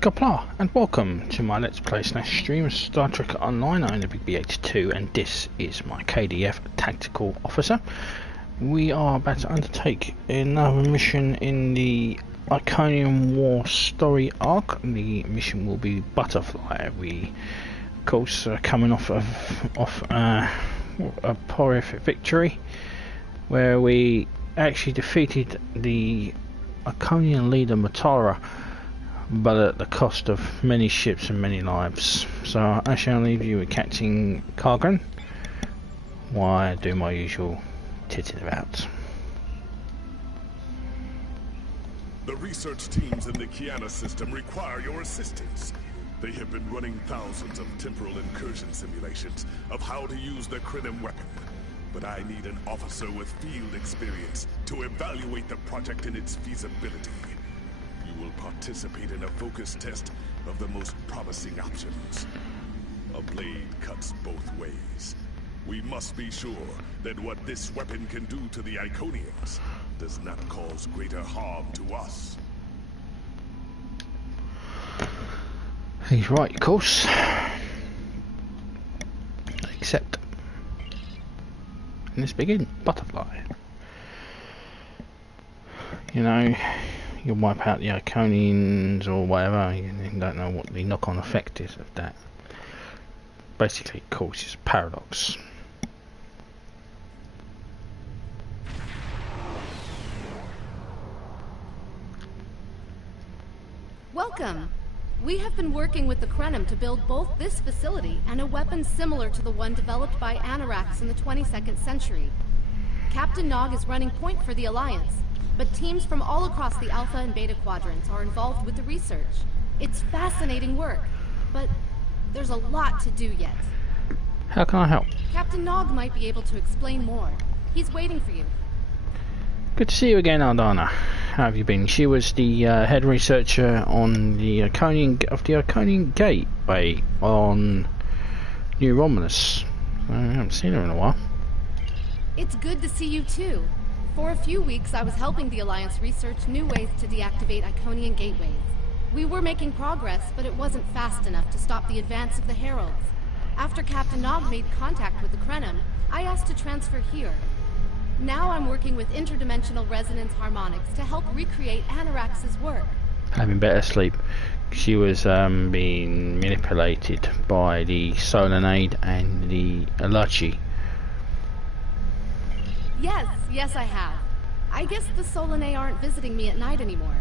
Kapla, and welcome to my Let's Play / stream of Star Trek Online. I'm the Big BH2 and this is my KDF Tactical Officer. We are about to undertake another mission in the Iconian War Story Arc. The mission will be Butterfly. We, of course, are coming off a horrific victory where we actually defeated the Iconian leader Matara, but at the cost of many ships and many lives. So I shall leave you with Captain Kagran while I do my usual titting about. The research teams in the Kyana system require your assistance. They have been running thousands of temporal incursion simulations of how to use the Iconian weapon. But I need an officer with field experience to evaluate the project and its feasibility. You will participate in a focus test of the most promising options. A blade cuts both ways. We must be sure that what this weapon can do to the Iconians does not cause greater harm to us. He's right, of course. Except, let's begin. Butterfly. You know, you wipe out the Iconians or whatever, you don't know what the knock-on effect is of that. Basically, it causes paradox. Welcome! We have been working with the Krenim to build both this facility and a weapon similar to the one developed by Anoraks in the 22nd century. Captain Nog is running point for the Alliance, but teams from all across the Alpha and Beta quadrants are involved with the research. It's fascinating work, but there's a lot to do yet. How can I help? Captain Nog might be able to explain more. He's waiting for you. Good to see you again, Aldana. How have you been? She was the head researcher on the Iconian Gateway on New Romulus. I haven't seen her in a while. It's good to see you too. For a few weeks, I was helping the Alliance research new ways to deactivate Iconian gateways. We were making progress, but it wasn't fast enough to stop the advance of the Heralds. After Captain Nog made contact with the Krenim, I asked to transfer here. Now I'm working with interdimensional resonance harmonics to help recreate Anoraks' work. Having better sleep. She was being manipulated by the Solanade and the Alachi. Yes I have. I guess the Solanae aren't visiting me at night anymore.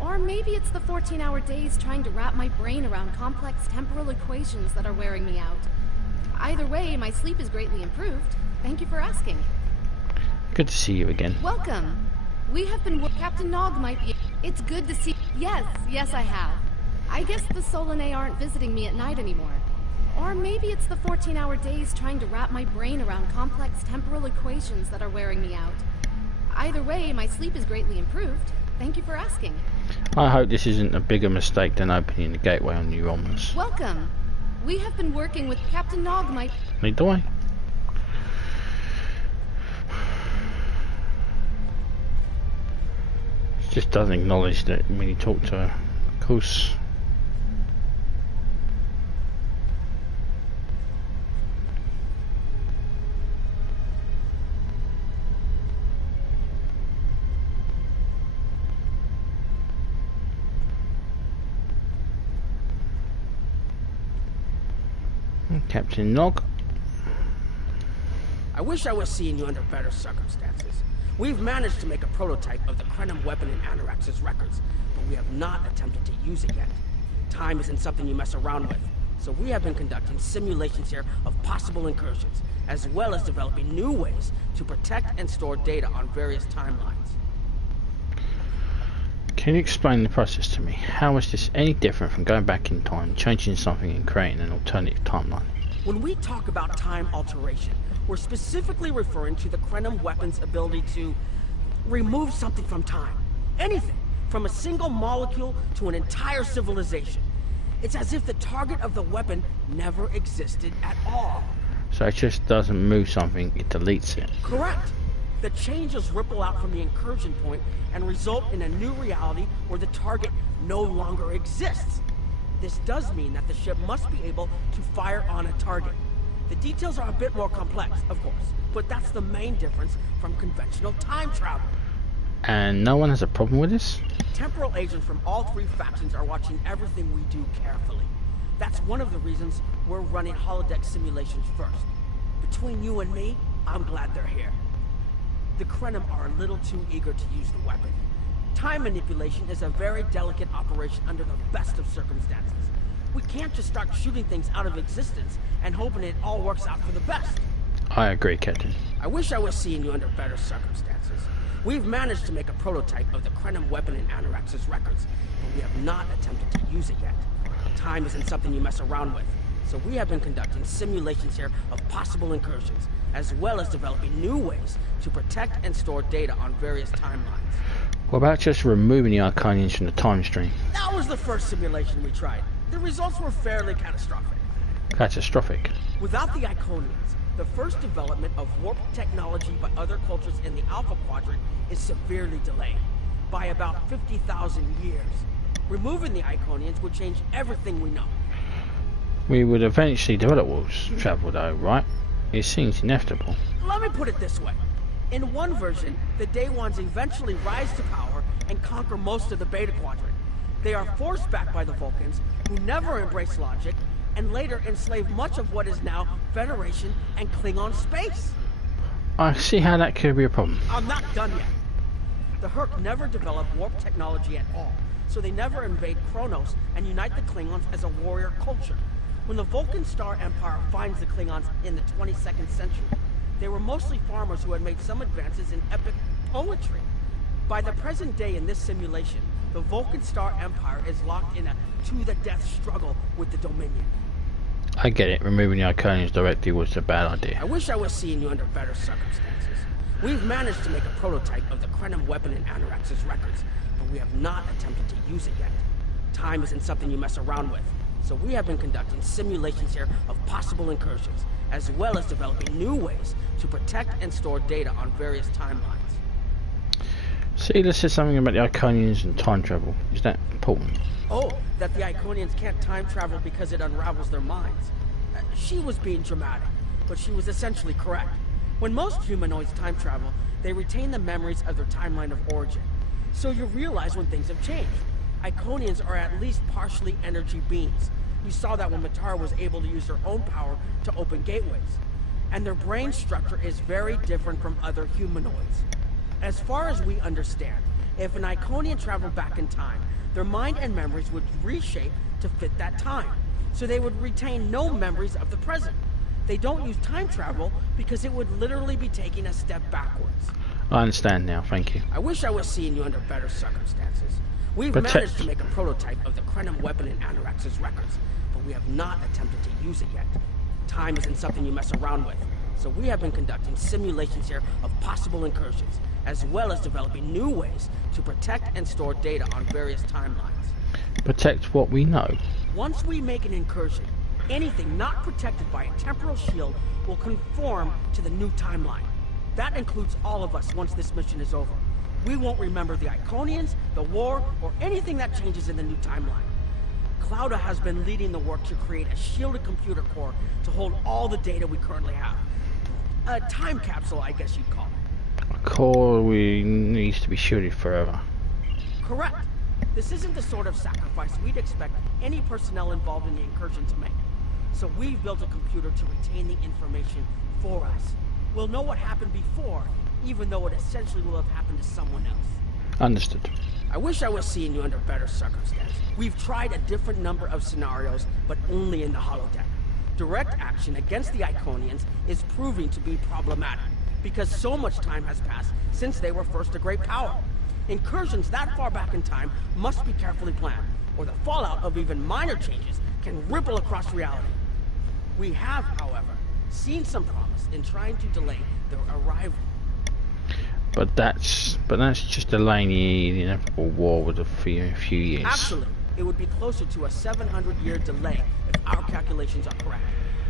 Or maybe it's the 14-hour days trying to wrap my brain around complex temporal equations that are wearing me out. Either way, my sleep is greatly improved. Thank you for asking. Good to see you again. Welcome. We have been... Captain Nog might be... It's good to see... Yes I have. I guess the Solanae aren't visiting me at night anymore. Or maybe it's the 14-hour days trying to wrap my brain around complex temporal equations that are wearing me out. Either way, my sleep is greatly improved. Thank you for asking. I hope this isn't a bigger mistake than opening the gateway on New Romulus. Welcome. We have been working with Captain Nog might... Lead the way. She just doesn't acknowledge that when you talk to her. Of course. Captain Nog. I wish I was seeing you under better circumstances. We've managed to make a prototype of the Krenim weapon in Anoraks' records, but we have not attempted to use it yet. Time isn't something you mess around with, so we have been conducting simulations here of possible incursions, as well as developing new ways to protect and store data on various timelines. Can you explain the process to me? How is this any different from going back in time, changing something and creating an alternative timeline? When we talk about time alteration, we're specifically referring to the Krenim weapon's ability to remove something from time. Anything, from a single molecule to an entire civilization. It's as if the target of the weapon never existed at all. So it just doesn't move something, it deletes it. Correct. The changes ripple out from the incursion point and result in a new reality where the target no longer exists. This does mean that the ship must be able to fire on a target. The details are a bit more complex, of course, but that's the main difference from conventional time travel. And no one has a problem with this? Temporal agents from all three factions are watching everything we do carefully. That's one of the reasons we're running holodeck simulations first. Between you and me, I'm glad they're here. The Krenim are a little too eager to use the weapon. Time manipulation is a very delicate operation under the best of circumstances. We can't just start shooting things out of existence and hoping it all works out for the best. I agree, Captain. I wish I was seeing you under better circumstances. We've managed to make a prototype of the Krenim weapon in Anorax's records, but we have not attempted to use it yet. Time isn't something you mess around with, so we have been conducting simulations here of possible incursions, as well as developing new ways to protect and store data on various timelines. What about just removing the Iconians from the time stream? That was the first simulation we tried. The results were fairly catastrophic. Catastrophic? Without the Iconians, the first development of warp technology by other cultures in the Alpha Quadrant is severely delayed, by about 50,000 years. Removing the Iconians would change everything we know. We would eventually develop warp travel though, right? It seems inevitable. Let me put it this way. In one version, the Day Ones eventually rise to power and conquer most of the Beta Quadrant. They are forced back by the Vulcans, who never embrace logic, and later enslave much of what is now Federation and Klingon space. I see how that could be a problem. I'm not done yet. The Herc never developed warp technology at all, so they never invade Kronos and unite the Klingons as a warrior culture. When the Vulcan Star Empire finds the Klingons in the 22nd century, they were mostly farmers who had made some advances in epic poetry. By the present day in this simulation, the Vulcan Star Empire is locked in a to-the-death struggle with the Dominion. I get it, removing the Iconians directly was a bad idea. I wish I was seeing you under better circumstances. We've managed to make a prototype of the Krenim weapon in Anorax's records, but we have not attempted to use it yet. Time isn't something you mess around with, so we have been conducting simulations here of possible incursions, as well as developing new ways to protect and store data on various timelines. Seela said something about the Iconians and time travel. Is that important? Oh, that the Iconians can't time travel because it unravels their minds. She was being dramatic, but she was essentially correct. When most humanoids time travel, they retain the memories of their timeline of origin. So you realize when things have changed. Iconians are at least partially energy beings. We saw that when Matara was able to use her own power to open gateways. And their brain structure is very different from other humanoids. As far as we understand, if an Iconian traveled back in time, their mind and memories would reshape to fit that time, so they would retain no memories of the present. They don't use time travel because it would literally be taking a step backwards. I understand now, thank you. I wish I was seeing you under better circumstances. We've managed to make a prototype of the Krenim weapon in Anorax's records, but we have not attempted to use it yet. Time isn't something you mess around with, so we have been conducting simulations here of possible incursions, as well as developing new ways to protect and store data on various timelines. Protect what we know. Once we make an incursion, anything not protected by a temporal shield will conform to the new timeline. That includes all of us once this mission is over. We won't remember the Iconians, the war, or anything that changes in the new timeline. Clouda has been leading the work to create a shielded computer core to hold all the data we currently have. A time capsule, I guess you'd call it. A core needs to be shielded forever. Correct. This isn't the sort of sacrifice we'd expect any personnel involved in the incursion to make. So we've built a computer to retain the information for us. We'll know what happened before, even though it essentially will have happened to someone else. Understood. I wish I was seeing you under better circumstances. We've tried a different number of scenarios, but only in the holodeck. Direct action against the Iconians is proving to be problematic, because so much time has passed since they were first a great power. Incursions that far back in time must be carefully planned, or the fallout of even minor changes can ripple across reality. We have, however, seen some promise in trying to delay their arrival. But that's just delaying the inevitable war with a few years. Actually, it would be closer to a 700-year delay if our calculations are correct.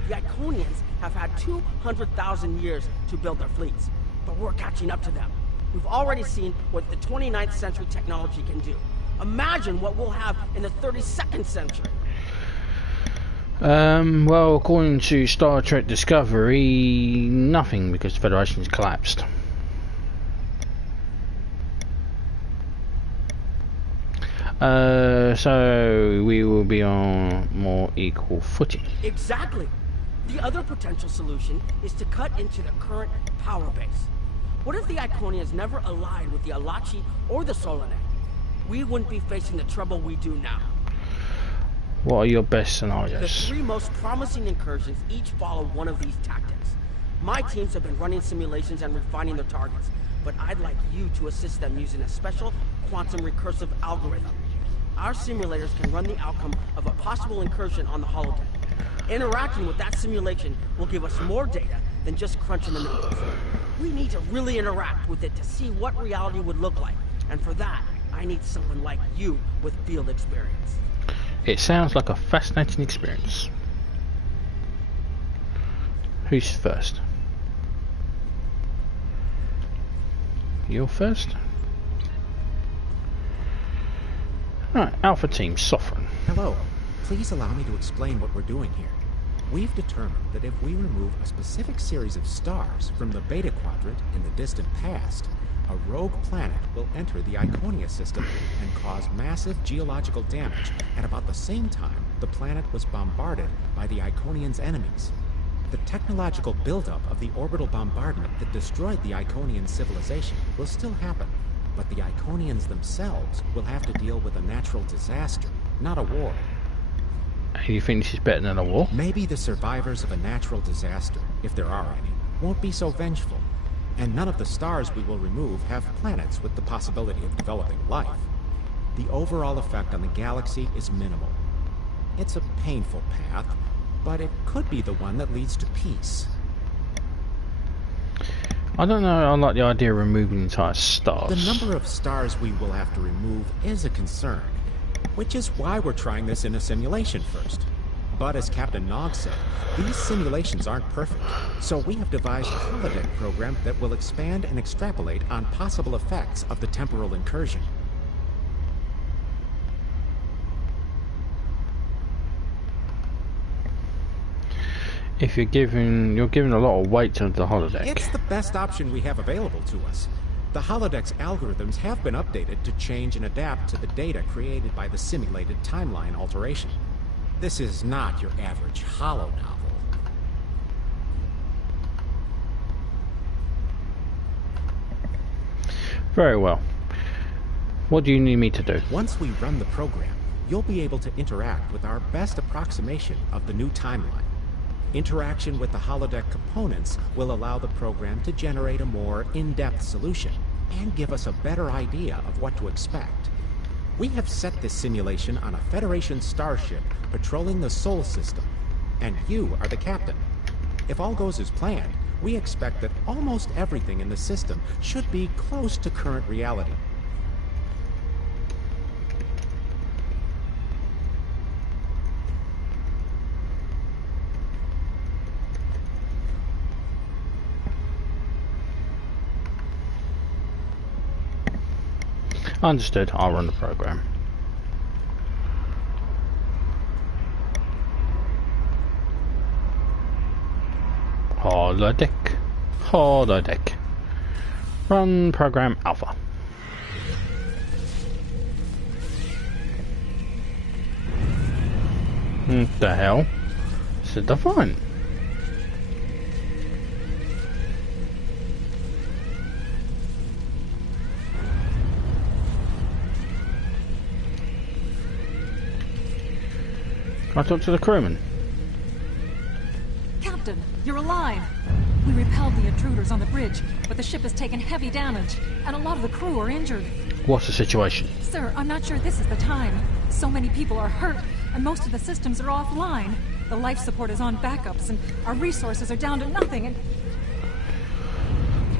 The Iconians have had 200,000 years to build their fleets, but we're catching up to them. We've already seen what the 29th century technology can do. Imagine what we'll have in the 32nd century. Well, according to Star Trek Discovery, nothing, because the Federation's collapsed. So we will be on more equal footing. Exactly. The other potential solution is to cut into the current power base. What if the Iconians never allied with the Alachi or the Solanet? We wouldn't be facing the trouble we do now. What are your best The scenarios? 3 most promising incursions each follow one of these tactics. My teams have been running simulations and refining their targets, but I'd like you to assist them using a special quantum recursive algorithm. Our simulators can run the outcome of a possible incursion on the holodeck. Interacting with that simulation will give us more data than just crunching the numbers. We need to really interact with it to see what reality would look like, and for that, I need someone like you with field experience. It sounds like a fascinating experience. Who's first? You're first? Right, Alpha Team, Sovereign. Hello. Please allow me to explain what we're doing here. We've determined that if we remove a specific series of stars from the Beta Quadrant in the distant past, a rogue planet will enter the Iconia system and cause massive geological damage at about the same time the planet was bombarded by the Iconians' enemies. The technological buildup of the orbital bombardment that destroyed the Iconian civilization will still happen, but the Iconians themselves will have to deal with a natural disaster, not a war. You think this is better than a war? Maybe the survivors of a natural disaster, if there are any, won't be so vengeful. And none of the stars we will remove have planets with the possibility of developing life. The overall effect on the galaxy is minimal. It's a painful path, but it could be the one that leads to peace. I don't know, I like the idea of removing entire stars. The number of stars we will have to remove is a concern, which is why we're trying this in a simulation first. But as Captain Nog said, these simulations aren't perfect, so we have devised a holodeck program that will expand and extrapolate on possible effects of the temporal incursion. If you're giving a lot of weight to the holodeck. It's the best option we have available to us. The holodeck's algorithms have been updated to change and adapt to the data created by the simulated timeline alteration. This is not your average holo novel. Very well. What do you need me to do? Once we run the program, you'll be able to interact with our best approximation of the new timeline. Interaction with the holodeck components will allow the program to generate a more in-depth solution and give us a better idea of what to expect. We have set this simulation on a Federation starship patrolling the Sol system, and you are the captain. If all goes as planned, we expect that almost everything in the system should be close to current reality. Understood, I'll run the program. Holodeck. Run program Alpha. What the hell? It's a Divine. Can I talk to the crewman? Captain, you're alive. We repelled the intruders on the bridge, but the ship has taken heavy damage, and a lot of the crew are injured. What's the situation? Sir, I'm not sure this is the time. So many people are hurt, and most of the systems are offline. The life support is on backups, and our resources are down to nothing, and...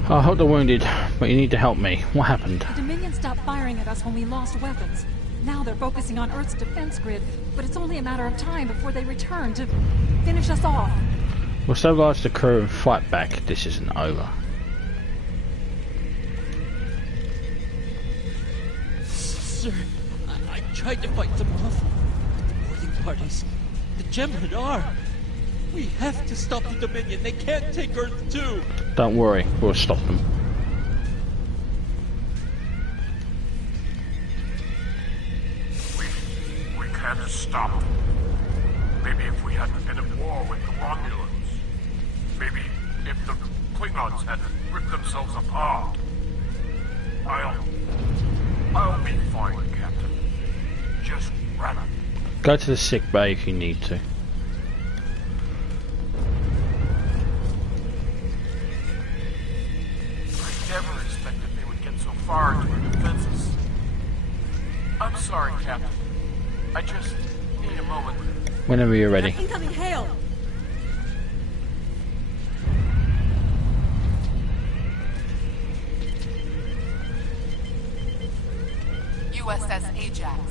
I help the wounded, but you need to help me. What happened? The Dominion stopped firing at us when we lost weapons. Now they're focusing on Earth's defense grid, but it's only a matter of time before they return to finish us off. We'll stabilize the crew and fight back. This isn't over. Sir, I tried to fight them off, but the boarding parties, The Gemmen are. We have to stop the Dominion. They can't take Earth too. Don't worry, we'll stop them. We can't stop them. Maybe if we hadn't been at war with the Romulans. Maybe if the Klingons hadn't ripped themselves apart. I'll be fine, Captain. Just run. Go to the sick bay if you need to. I never expected they would get so far into our defenses. I'm sorry, Captain. I just need a moment. Whenever you're ready. Incoming hail! USS Ajax.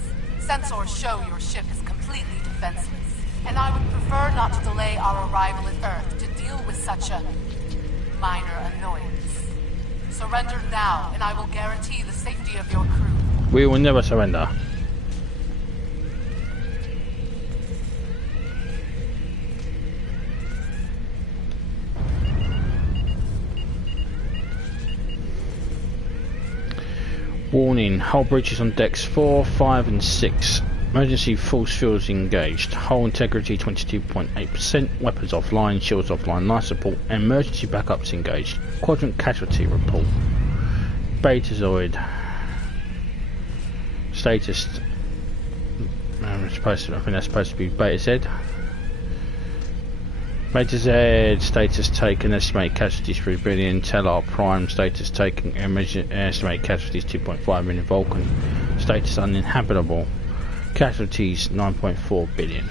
Sensors show your ship is completely defenseless, and I would prefer not to delay our arrival at Earth to deal with such a minor annoyance. Surrender now, and I will guarantee the safety of your crew. We will never surrender. Warning, hull breaches on decks 4, 5 and 6. Emergency force fields engaged. Hull integrity 22.8%. Weapons offline, shields offline, life support. Emergency backups engaged. Quadrant casualty report. Betazoid. Status. I think that's supposed to be Beta Z. Beta Z, status taken, estimated casualties 3 billion, Tellar Prime, status taken, estimated casualties 2.5 million, Vulcan, status uninhabitable, casualties 9.4 billion.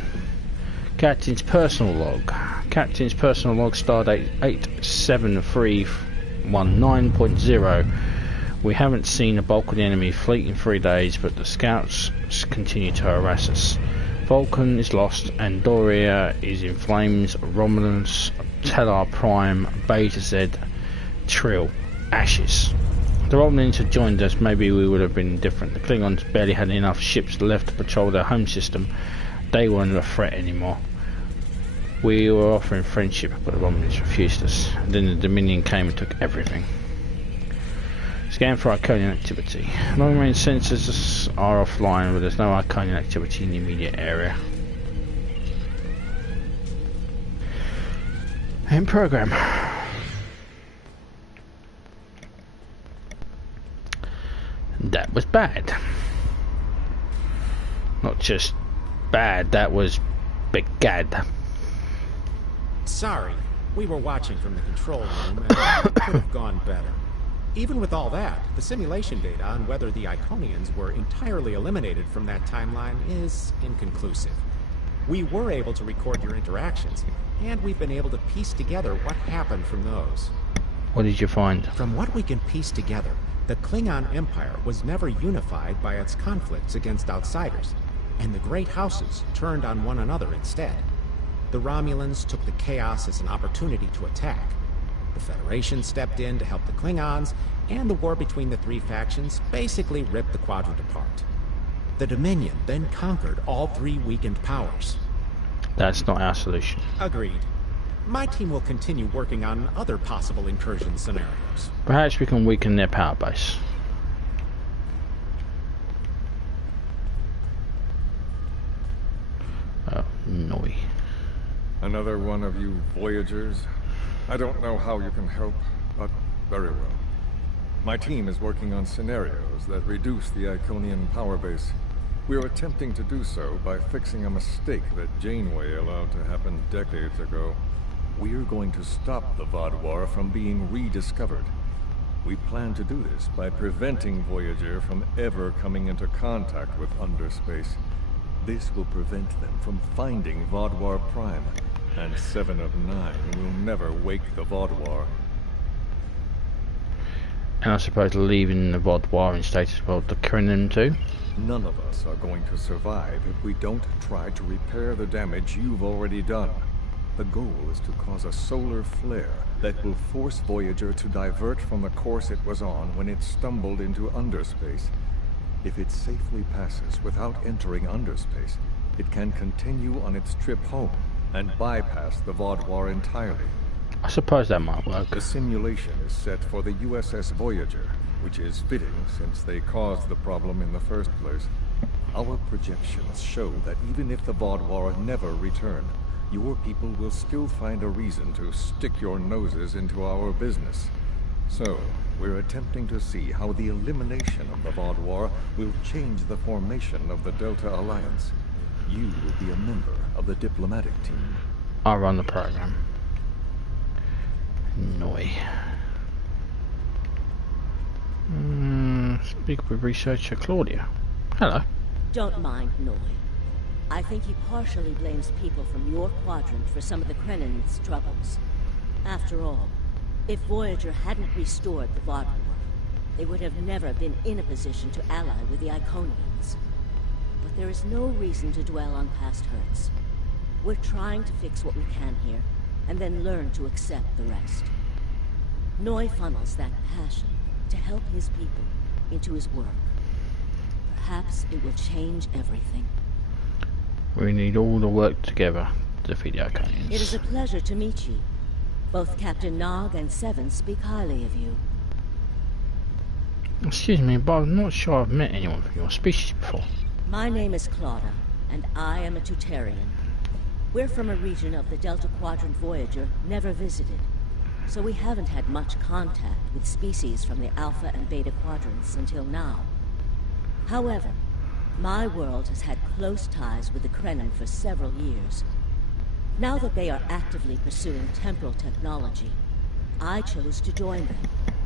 Captain's personal log. Captain's personal log, stardate 87319.0. We haven't seen a bulk of the enemy fleet in 3 days, but the scouts continue to harass us. Vulcan is lost, Andoria is in flames, Romulans, Tellar Prime, Beta Z, Trill, ashes. The Romulans had joined us, maybe we would have been different. The Klingons barely had enough ships left to patrol their home system. They weren't a threat anymore. We were offering friendship, but the Romulans refused us. Then the Dominion came and took everything. Scan for Iconian activity. Long-range sensors are offline, but there's no Iconian activity in the immediate area. In program. That was bad. Not just bad, that was bad. Sorry, we were watching from the control room and it could have gone better. Even with all that, the simulation data on whether the Iconians were entirely eliminated from that timeline is inconclusive. We were able to record your interactions, and we've been able to piece together what happened from those. What did you find? From what we can piece together, the Klingon Empire was never unified by its conflicts against outsiders, and the great houses turned on one another instead. The Romulans took the chaos as an opportunity to attack. The Federation stepped in to help the Klingons, and the war between the 3 factions basically ripped the Quadrant apart. The Dominion then conquered all 3 weakened powers. That's not our solution. Agreed. My team will continue working on other possible incursion scenarios. Perhaps we can weaken their power base. No. Another one of you Voyagers? I don't know how you can help, but very well. My team is working on scenarios that reduce the Iconian power base. We are attempting to do so by fixing a mistake that Janeway allowed to happen decades ago. We're going to stop the Vaadwaur from being rediscovered. We plan to do this by preventing Voyager from ever coming into contact with underspace. This will prevent them from finding Vaadwaur Prime, and 7 of 9 will never wake the Vaadwaur. And I suppose leaving the Vaadwaur in status will killing them too? None of us are going to survive if we don't try to repair the damage you've already done. The goal is to cause a solar flare that will force Voyager to divert from the course it was on when it stumbled into underspace. If it safely passes without entering underspace, it can continue on its trip home and bypass the Vaadwaur entirely. I suppose that might work. The simulation is set for the USS Voyager, which is fitting since they caused the problem in the first place. Our projections show that even if the Vaadwaur never return, your people will still find a reason to stick your noses into our business. So, we're attempting to see how the elimination of the Vaadwaur will change the formation of the Delta Alliance. You will be a member of the diplomatic team. I'll run the program. Noi. Speak with researcher Claudia. Hello. Don't mind Noi. I think he partially blames people from your quadrant for some of the Krennin's troubles. After all, if Voyager hadn't restored the Vaadwaur, they would have never been in a position to ally with the Iconians. But there is no reason to dwell on past hurts. We're trying to fix what we can here, and then learn to accept the rest. Noi funnels that passion to help his people into his work. Perhaps it will change everything. We need all to work together to defeat the Iconians. It is a pleasure to meet you. Both Captain Nog and Seven speak highly of you. Excuse me, but I'm not sure I've met anyone from your species before. My name is Claudia, and I am a Tutarian. We're from a region of the Delta Quadrant Voyager never visited, so we haven't had much contact with species from the Alpha and Beta Quadrants until now. However, my world has had close ties with the Krenin for several years. Now that they are actively pursuing temporal technology, I chose to join them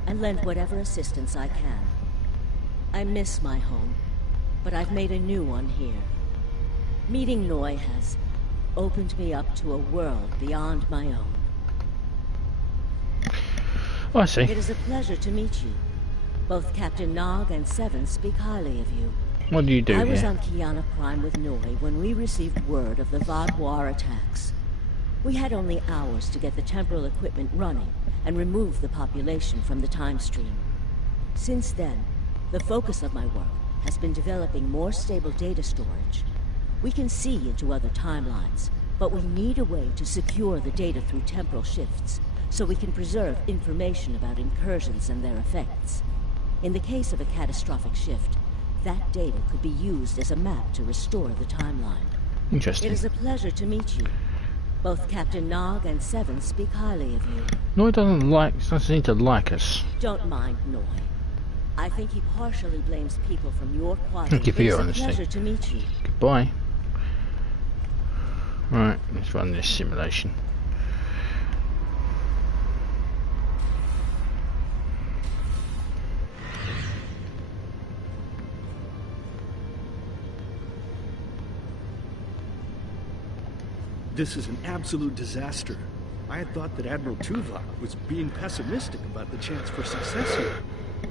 and lend whatever assistance I can. I miss my home, but I've made a new one here. Meeting Noi has opened me up to a world beyond my own. Oh, I see. It is a pleasure to meet you. Both Captain Nog and Seven speak highly of you. What do you do I was here? on Kyana Prime with Noi when we received word of the Vaadwaur attacks. We had only hours to get the temporal equipment running and remove the population from the time stream. Since then, the focus of my work has been developing more stable data storage. We can see into other timelines, but we need a way to secure the data through temporal shifts, so we can preserve information about incursions and their effects. In the case of a catastrophic shift, that data could be used as a map to restore the timeline. Interesting. It is a pleasure to meet you. Both Captain Nog and Seven speak highly of you. Noi doesn't seem to like us. Don't mind Noi. I think he partially blames people from your quadrant. Thank you for your It is a honesty. pleasure to meet you. Goodbye. Right, let's run this simulation. This is an absolute disaster. I had thought that Admiral Tuvok was being pessimistic about the chance for success here.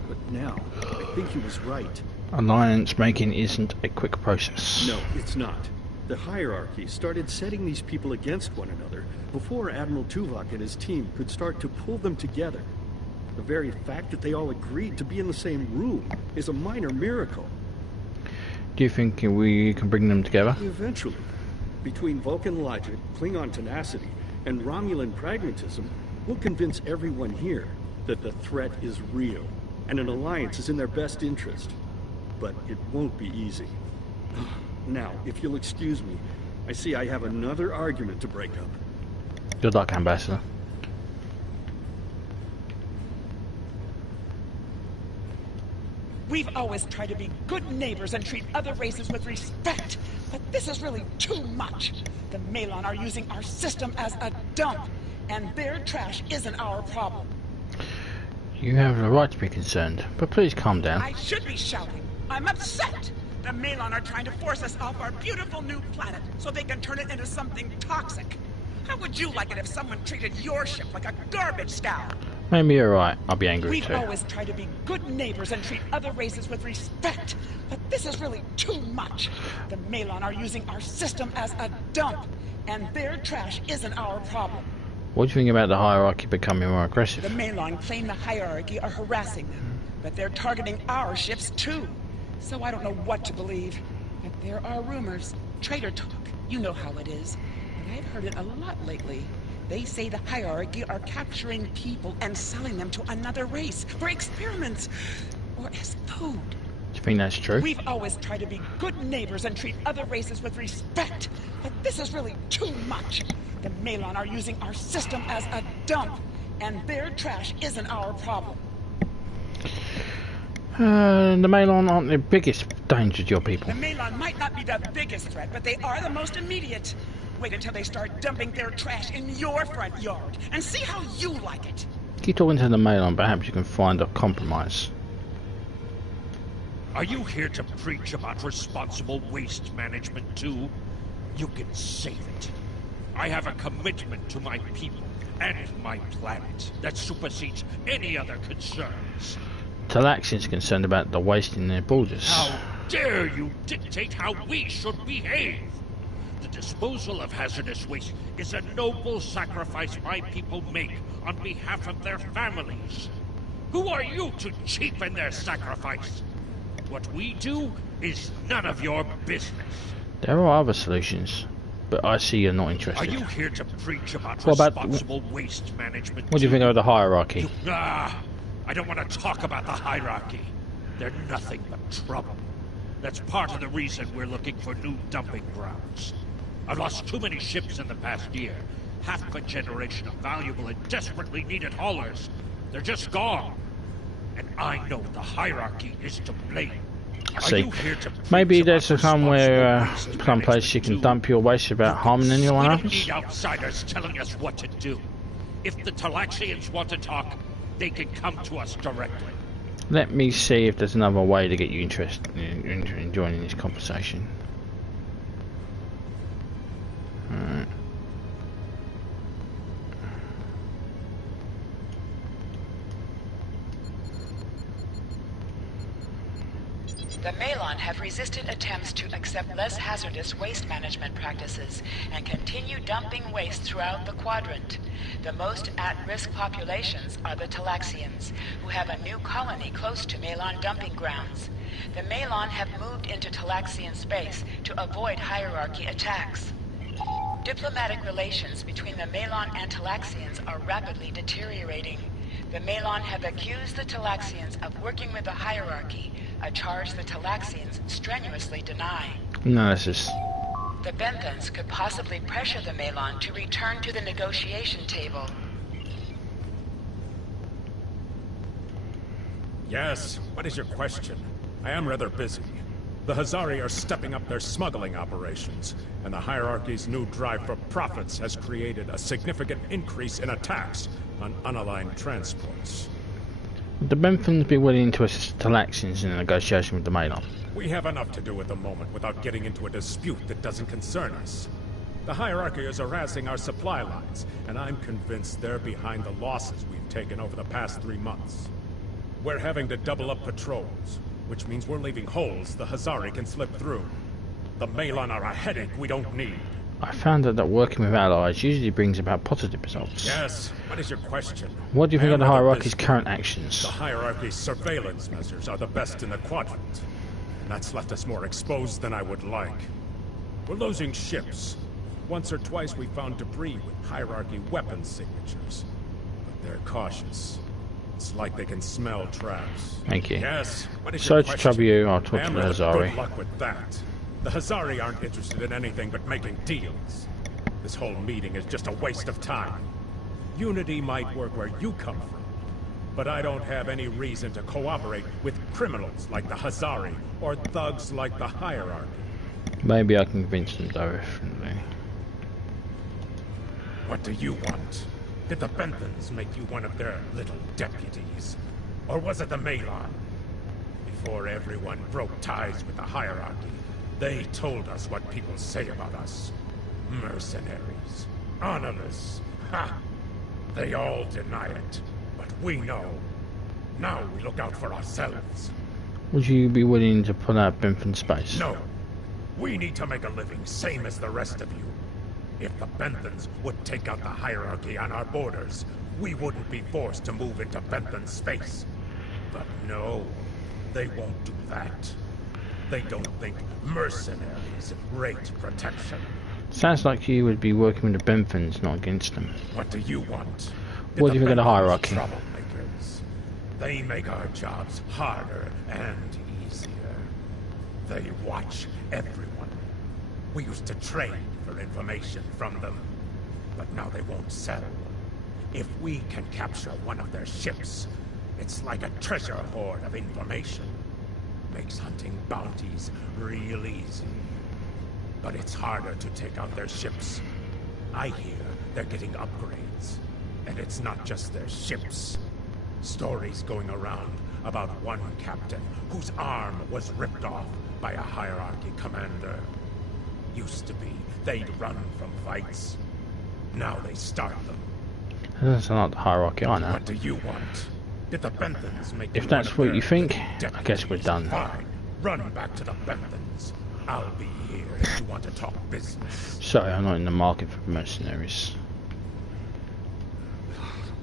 But now, I think he was right. Alliance making isn't a quick process. No, it's not. The hierarchy started setting these people against one another before Admiral Tuvok and his team could start to pull them together. The very fact that they all agreed to be in the same room is a minor miracle. Do you think we can bring them together? Eventually. Between Vulcan logic, Klingon tenacity, and Romulan pragmatism, we'll convince everyone here that the threat is real, and an alliance is in their best interest. But it won't be easy. Now, if you'll excuse me, I see I have another argument to break up. Good luck, Ambassador. We've always tried to be good neighbors and treat other races with respect, but this is really too much. The Malon are using our system as a dump, and their trash isn't our problem. You have the right to be concerned, but please calm down. I should be shouting. I'm upset. The Malon are trying to force us off our beautiful new planet so they can turn it into something toxic. How would you like it if someone treated your ship like a garbage scow? Maybe you're right. I'll be angry We've too. always tried to be good neighbors and treat other races with respect, but this is really too much. The Malon are using our system as a dump, and their trash isn't our problem. What do you think about the hierarchy becoming more aggressive? The Malon claim the hierarchy are harassing them, but they're targeting our ships too. So I don't know what to believe, but there are rumors. Traitor talk. You know how it is. But I've heard it a lot lately. They say the hierarchy are capturing people and selling them to another race for experiments or as food. Do you think that's true? We've always tried to be good neighbors and treat other races with respect, but this is really too much. The Malon are using our system as a dump, and their trash isn't our problem. The Malon aren't the biggest danger to your people. The Malon might not be the biggest threat, but they are the most immediate. Wait until they start dumping their trash in your front yard, and see how you like it. Keep talking to the Malon, perhaps you can find a compromise. Are you here to preach about responsible waste management too? You can save it. I have a commitment to my people and my planet that supersedes any other concerns. Talaxians concerned about the waste in their borders. How dare you dictate how we should behave? The disposal of hazardous waste is a noble sacrifice my people make on behalf of their families. Who are you to cheapen their sacrifice? What we do is none of your business. There are other solutions, but I see you're not interested. Are you here to preach about What about responsible waste management? What do you think of the hierarchy? I don't want to talk about the hierarchy. They're nothing but trouble. That's part of the reason we're looking for new dumping grounds. I've lost too many ships in the past year. Half a generation of valuable and desperately needed haulers. They're just gone. And I know the hierarchy is to blame. I see. Maybe there's somewhere, some place you can dump your waste without harming anyone else? We don't need outsiders telling us what to do. If the Talaxians want to talk, they can come to us directly. Let me see if there's another way to get you interested in joining this conversation. Alright. The Malon have resisted attempts to accept less hazardous waste management practices and continue dumping waste throughout the quadrant. The most at-risk populations are the Talaxians, who have a new colony close to Malon dumping grounds. The Malon have moved into Talaxian space to avoid hierarchy attacks. Diplomatic relations between the Malon and Talaxians are rapidly deteriorating. The Malon have accused the Talaxians of working with the hierarchy, a charge the Talaxians strenuously deny. Analysis. The Benthans could possibly pressure the Malon to return to the negotiation table. Yes, what is your question? I am rather busy. The Hazari are stepping up their smuggling operations, and the hierarchy's new drive for profits has created a significant increase in attacks on unaligned transports. Would the Benthans be willing to assist Talaxians in a negotiation with the Malon? We have enough to do at the moment without getting into a dispute that doesn't concern us. The hierarchy is harassing our supply lines, and I'm convinced they're behind the losses we've taken over the past 3 months. We're having to double up patrols, which means we're leaving holes the Hazari can slip through. The Malon are a headache we don't need. I found that working with allies usually brings about positive results. Yes, what is your question? What do you think of the hierarchy's current actions? The hierarchy's surveillance measures are the best in the quadrant, and that's left us more exposed than I would like. We're losing ships. Once or twice we found debris with hierarchy weapon signatures, but they're cautious. It's like they can smell traps. Thank you. Yes, what is Sorry your to question? trouble you, I'll talk to the Hazari. Good luck with that. The Hazari aren't interested in anything but making deals. This whole meeting is just a waste of time. Unity might work where you come from, but I don't have any reason to cooperate with criminals like the Hazari or thugs like the hierarchy. Maybe I can convince them differently. What do you want? Did the Benthans make you one of their little deputies? Or was it the Malon? Before everyone broke ties with the hierarchy, they told us what people say about us. Mercenaries. Honorless. Ha! They all deny it. But we know. Now we look out for ourselves. Would you be willing to pull out Bentham space? No. We need to make a living, same as the rest of you. If the Benthans would take out the hierarchy on our borders, we wouldn't be forced to move into Benthan space. But no, they won't do that. They don't think mercenaries rate protection. Sounds like you would be working with the Benthans, not against them. What do you want? What do you think of the hierarchy? Troublemakers. They make our jobs harder and easier. They watch everyone. We used to trade for information from them, but now they won't sell. If we can capture one of their ships, it's like a treasure hoard of information. Makes hunting bounties real easy. But it's harder to take out their ships. I hear they're getting upgrades. And it's not just their ships. Stories going around about one captain whose arm was ripped off by a hierarchy commander. Used to be they'd run from fights. Now they start them. That doesn't sound like the hierarchy, I know. What do you want? Did the Benthans make If that's what you think, I guess we're done. Fine. Run back to the Benthans. I'll be here if you want to talk business. Sorry, I'm not in the market for mercenaries.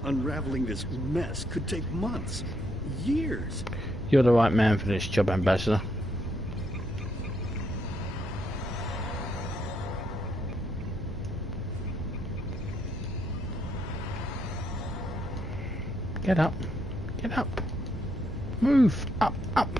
Unraveling this mess could take months, years. You're the right man for this job, Ambassador. Get up. Get up. Move. Up, up.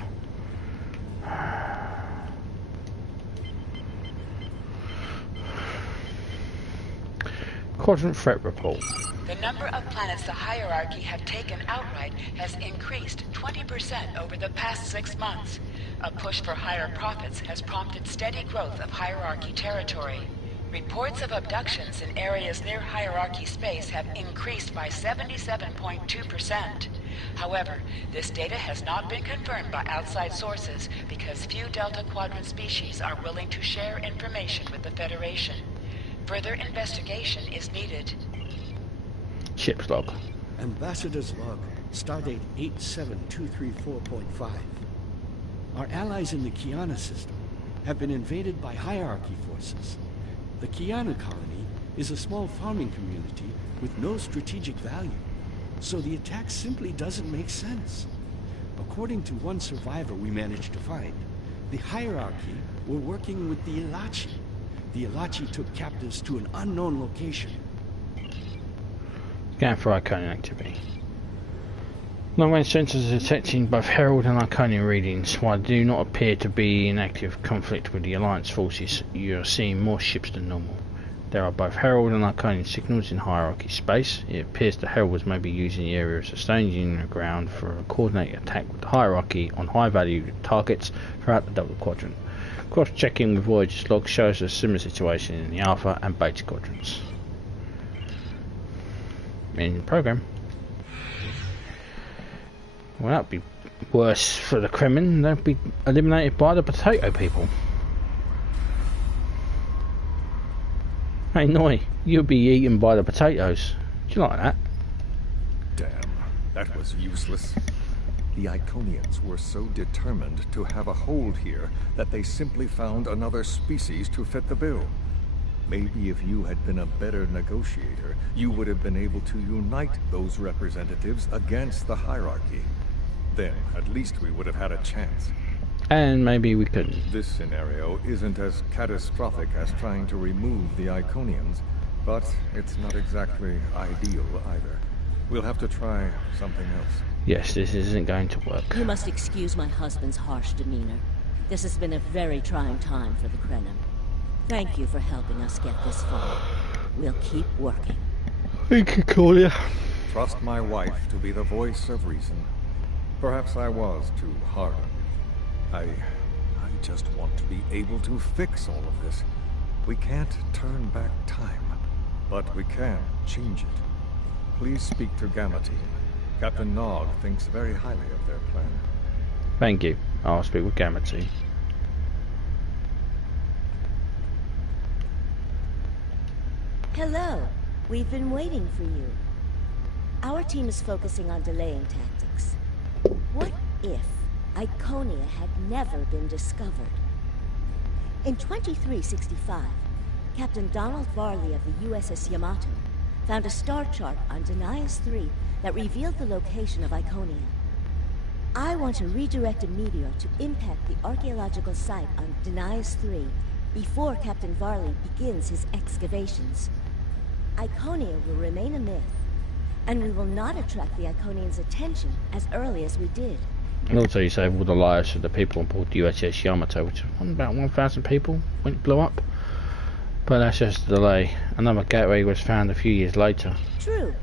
Quadrant threat report. The number of planets the hierarchy have taken outright has increased 20% over the past 6 months. A push for higher profits has prompted steady growth of hierarchy territory. Reports of abductions in areas near hierarchy space have increased by 77.2%. However, this data has not been confirmed by outside sources because few Delta Quadrant species are willing to share information with the Federation. Further investigation is needed. Ship's log. Ambassador's log, stardate 87234.5. Our allies in the Kyana system have been invaded by hierarchy forces. The Kyana colony is a small farming community with no strategic value, so the attack simply doesn't make sense. According to one survivor we managed to find, the hierarchy were working with the Ilachi. The Ilachi took captives to an unknown location. Scan for Iconian activity. Long-range sensors are detecting both Herald and Iconian readings. While they do not appear to be in active conflict with the Alliance forces, you are seeing more ships than normal. There are both Herald and Iconian signals in hierarchy space. It appears the Heralds may be using the area as a staging ground for a coordinated attack with the hierarchy on high-value targets throughout the Delta Quadrant. Cross-checking with Voyager's log shows a similar situation in the Alpha and Beta quadrants. In the program. Well, that'd be worse for the Kremlin. They'd be eliminated by the potato people. Hey, Noi, you'll be eaten by the potatoes. Do you like that? Damn, that was useless. The Iconians were so determined to have a hold here that they simply found another species to fit the bill. Maybe if you had been a better negotiator, you would have been able to unite those representatives against the hierarchy. Then, at least we would have had a chance. And maybe we couldn't. This scenario isn't as catastrophic as trying to remove the Iconians, but it's not exactly ideal either. We'll have to try something else. Yes, this isn't going to work. You must excuse my husband's harsh demeanor. This has been a very trying time for the Krenim. Thank you for helping us get this far. We'll keep working. Thank you, Claudia. Trust my wife to be the voice of reason. Perhaps I was too hard on you. I just want to be able to fix all of this. We can't turn back time, but we can change it. Please speak to Gamma Team. Captain Nog thinks very highly of their plan. Thank you. I'll speak with Gamma Team. Hello. We've been waiting for you. Our team is focusing on delaying tactics. What if Iconia had never been discovered? In 2365, Captain Donald Varley of the USS Yamato found a star chart on Denias 3 that revealed the location of Iconia. I want to redirect a meteor to impact the archaeological site on Denias 3 before Captain Varley begins his excavations. Iconia will remain a myth, and we will not attract the Iconians' attention as early as we did. And also you save all the lives of the people on board the USS Yamato, which about 1,000 people blew up. But that's just a delay. Another gateway was found a few years later. True,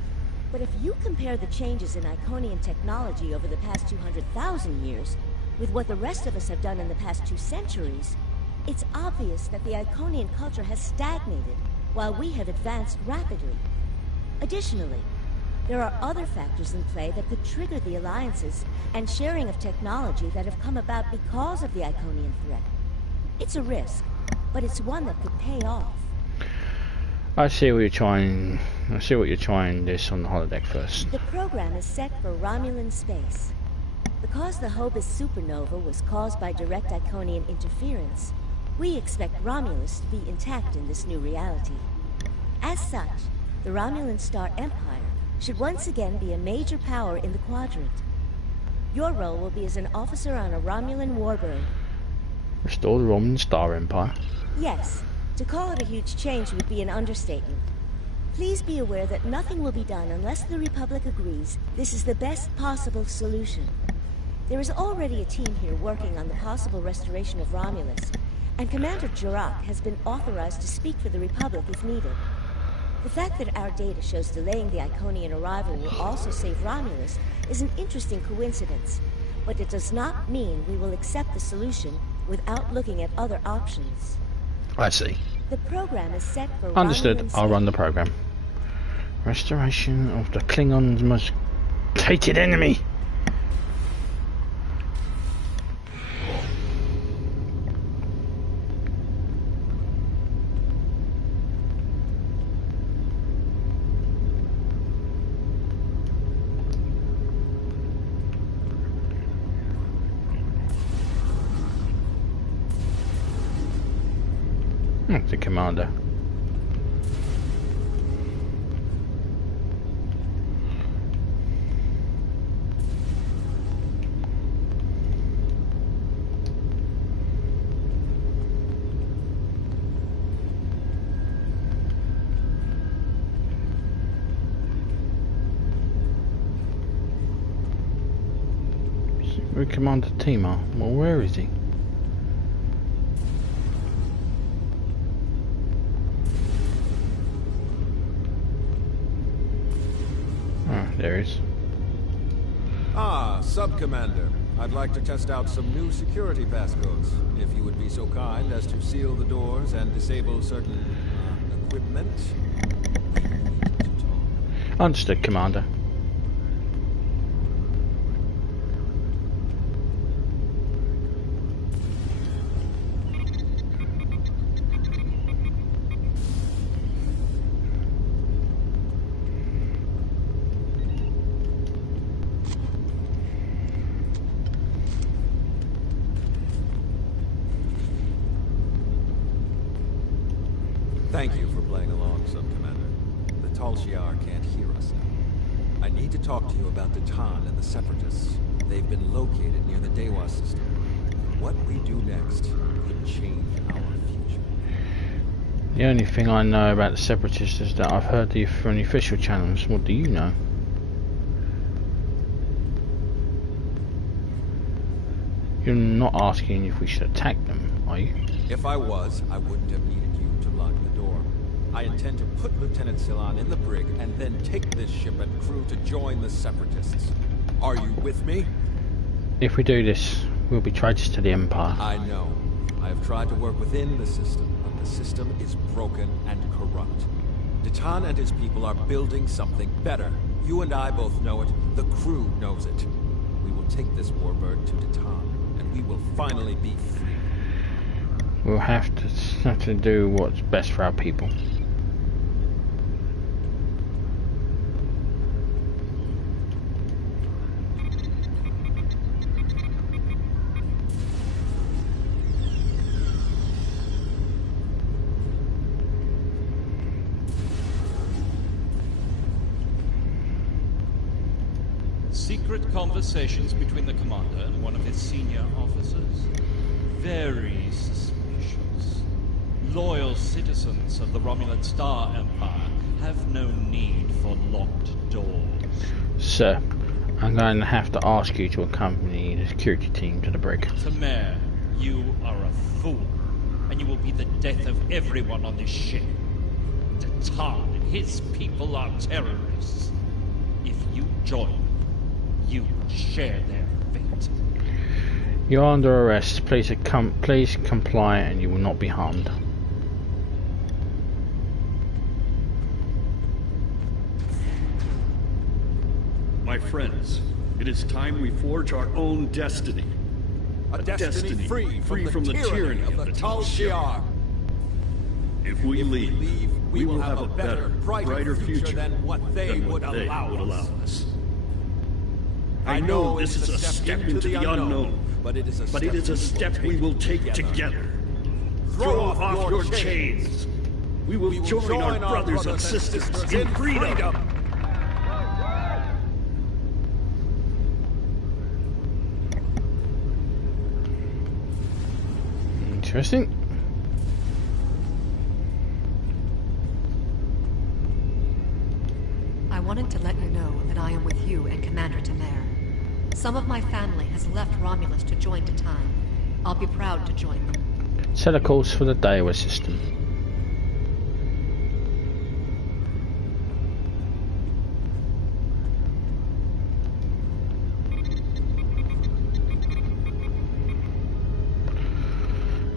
but if you compare the changes in Iconian technology over the past 200,000 years with what the rest of us have done in the past 2 centuries, it's obvious that the Iconian culture has stagnated while we have advanced rapidly. Additionally, there are other factors in play that could trigger the alliances and sharing of technology that have come about because of the Iconian threat. It's a risk, but it's one that could pay off. I see what you're trying this on the holodeck first. The program is set for Romulan space. Because the Hobus supernova was caused by direct Iconian interference, we expect Romulus to be intact in this new reality. As such, the Romulan Star Empire should once again be a major power in the Quadrant. Your role will be as an officer on a Romulan warbird. Restore the Romulan Star Empire? Yes. To call it a huge change would be an understatement. Please be aware that nothing will be done unless the Republic agrees this is the best possible solution. There is already a team here working on the possible restoration of Romulus, and Commander Jurak has been authorized to speak for the Republic if needed. The fact that our data shows delaying the Iconian arrival will also save Romulus is an interesting coincidence, but it does not mean we will accept the solution without looking at other options. I see. The program is set for Understood. I'll run the program. Restoration of the Klingons' most hated enemy. The commander. We Commander Tima. Well, where is he? There he is. Ah, Sub-Commander. I'd like to test out some new security passcodes, if you would be so kind as to seal the doors and disable certain equipment. Understood, Commander. Thank you for playing along, Sub-Commander. The Tal Shiar can't hear us now. I need to talk to you about Titan and the Separatists. They've been located near the Dewa system. What we do next could change our future. The only thing I know about the Separatists is that I've heard from the official channels. What do you know? You're not asking if we should attack them, are you? If I was, I wouldn't have needed you to lock the door. I intend to put Lieutenant Silan in the brig and then take this ship and crew to join the Separatists. Are you with me? If we do this, we'll be traitors to the Empire. I know. I have tried to work within the system, but the system is broken and corrupt. Titan and his people are building something better. You and I both know it. The crew knows it. We will take this warbird to Titan, and we will finally be free. We'll have to do what's best for our people. secret conversations between the commander and one of his senior officers. Very suspicious. Loyal citizens of the Romulan Star Empire have no need for locked doors. Sir, I'm going to have to ask you to accompany the security team to the brig. Tamer, you are a fool, and you will be the death of everyone on this ship. Datan and his people are terrorists. If you join, you will share their fate. You're under arrest. Please comply and you will not be harmed. My friends, it is time we forge our own destiny. A destiny free from the tyranny of the Tal Shiar. If we leave, we will have a better, brighter future than what they would allow us. I know this is a step into the unknown, but it is a step we will take together. Throw off your chains. We will join our brothers and sisters in freedom. Interesting. I wanted to let you know that I am with you and Commander Tamer. Some of my family has left Romulus to join Datan. I'll be proud to join them. Set a course for the Daiwa system.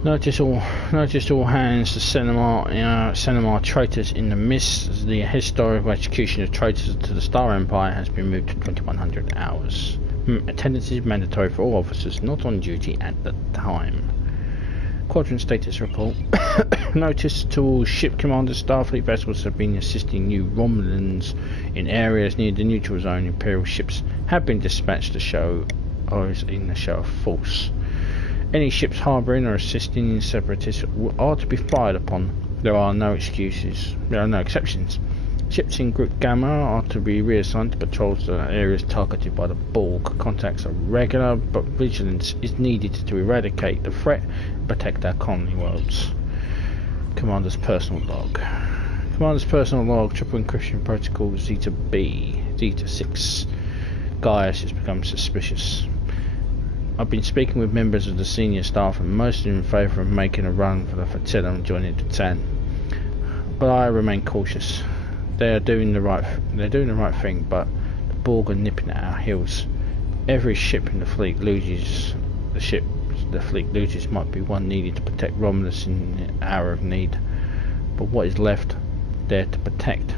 Notice all hands to Senemar traitors in the mist. The historical execution of traitors to the Star Empire has been moved to 2100 hours. Attendance is mandatory for all officers not on duty at the time. Quadrant status report. Notice to all ship commanders, Starfleet vessels have been assisting new Romulans in areas near the neutral zone. Imperial ships have been dispatched to show in the show of force. Any ships harbouring or assisting in separatists are to be fired upon. There are no exceptions. Ships in Group Gamma are to be reassigned to patrols to areas targeted by the Borg. Contacts are regular, but vigilance is needed to eradicate the threat and protect our colony worlds. Commander's personal log. Commander's personal log, triple encryption protocol Zeta B. Zeta 6. Gaius has become suspicious. I've been speaking with members of the senior staff and most are in favour of making a run for the flotilla and joining Datan. But I remain cautious. They're doing the right thing, but the Borg are nipping at our heels. Every ship in the fleet loses might be one needed to protect Romulus in the hour of need. But what is left there to protect?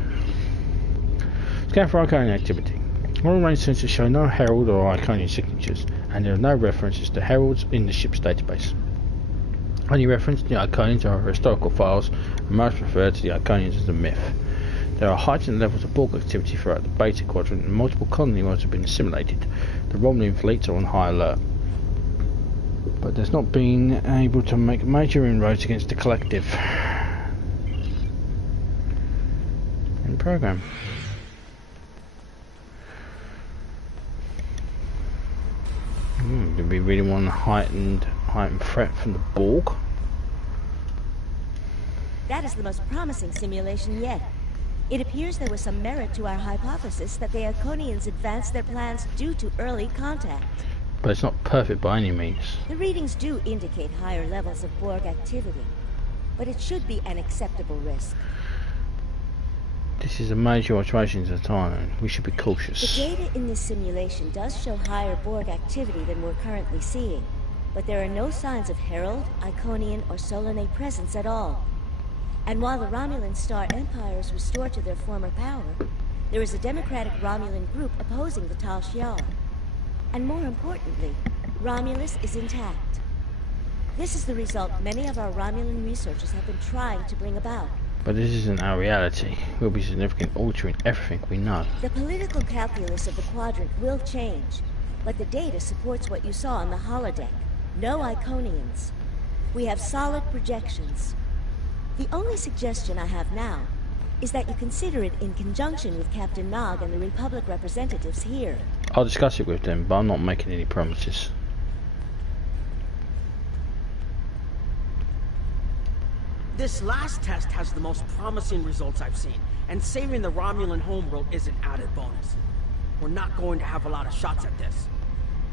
Scan for Iconian activity. All range sensors show no Herald or Iconian signatures, and there are no references to Heralds in the ship's database. Only reference to the Iconians are historical files, and most refer to the Iconians as a myth. There are heightened levels of Borg activity throughout the Beta Quadrant, and multiple colony worlds have been assimilated. The Romulan fleets are on high alert, but there's not been able to make major inroads against the Collective. In program. Do we really want a heightened threat from the Borg? That is the most promising simulation yet. It appears there was some merit to our hypothesis that the Iconians advanced their plans due to early contact. But it's not perfect by any means. The readings do indicate higher levels of Borg activity, but it should be an acceptable risk. This is a major alteration at the time. We should be cautious. The data in this simulation does show higher Borg activity than we're currently seeing, but there are no signs of Herald, Iconian, or Solanae presence at all. And while the Romulan Star Empire is restored to their former power, there is a democratic Romulan group opposing the Tal Shiar. And more importantly, Romulus is intact. This is the result many of our Romulan researchers have been trying to bring about. But this isn't our reality. We'll be significantly altering everything we know. The political calculus of the Quadrant will change, but the data supports what you saw on the holodeck. No Iconians. We have solid projections. The only suggestion I have now is that you consider it in conjunction with Captain Nog and the Republic representatives here. I'll discuss it with them, but I'm not making any promises. This last test has the most promising results I've seen, and saving the Romulan homeworld is an added bonus. We're not going to have a lot of shots at this.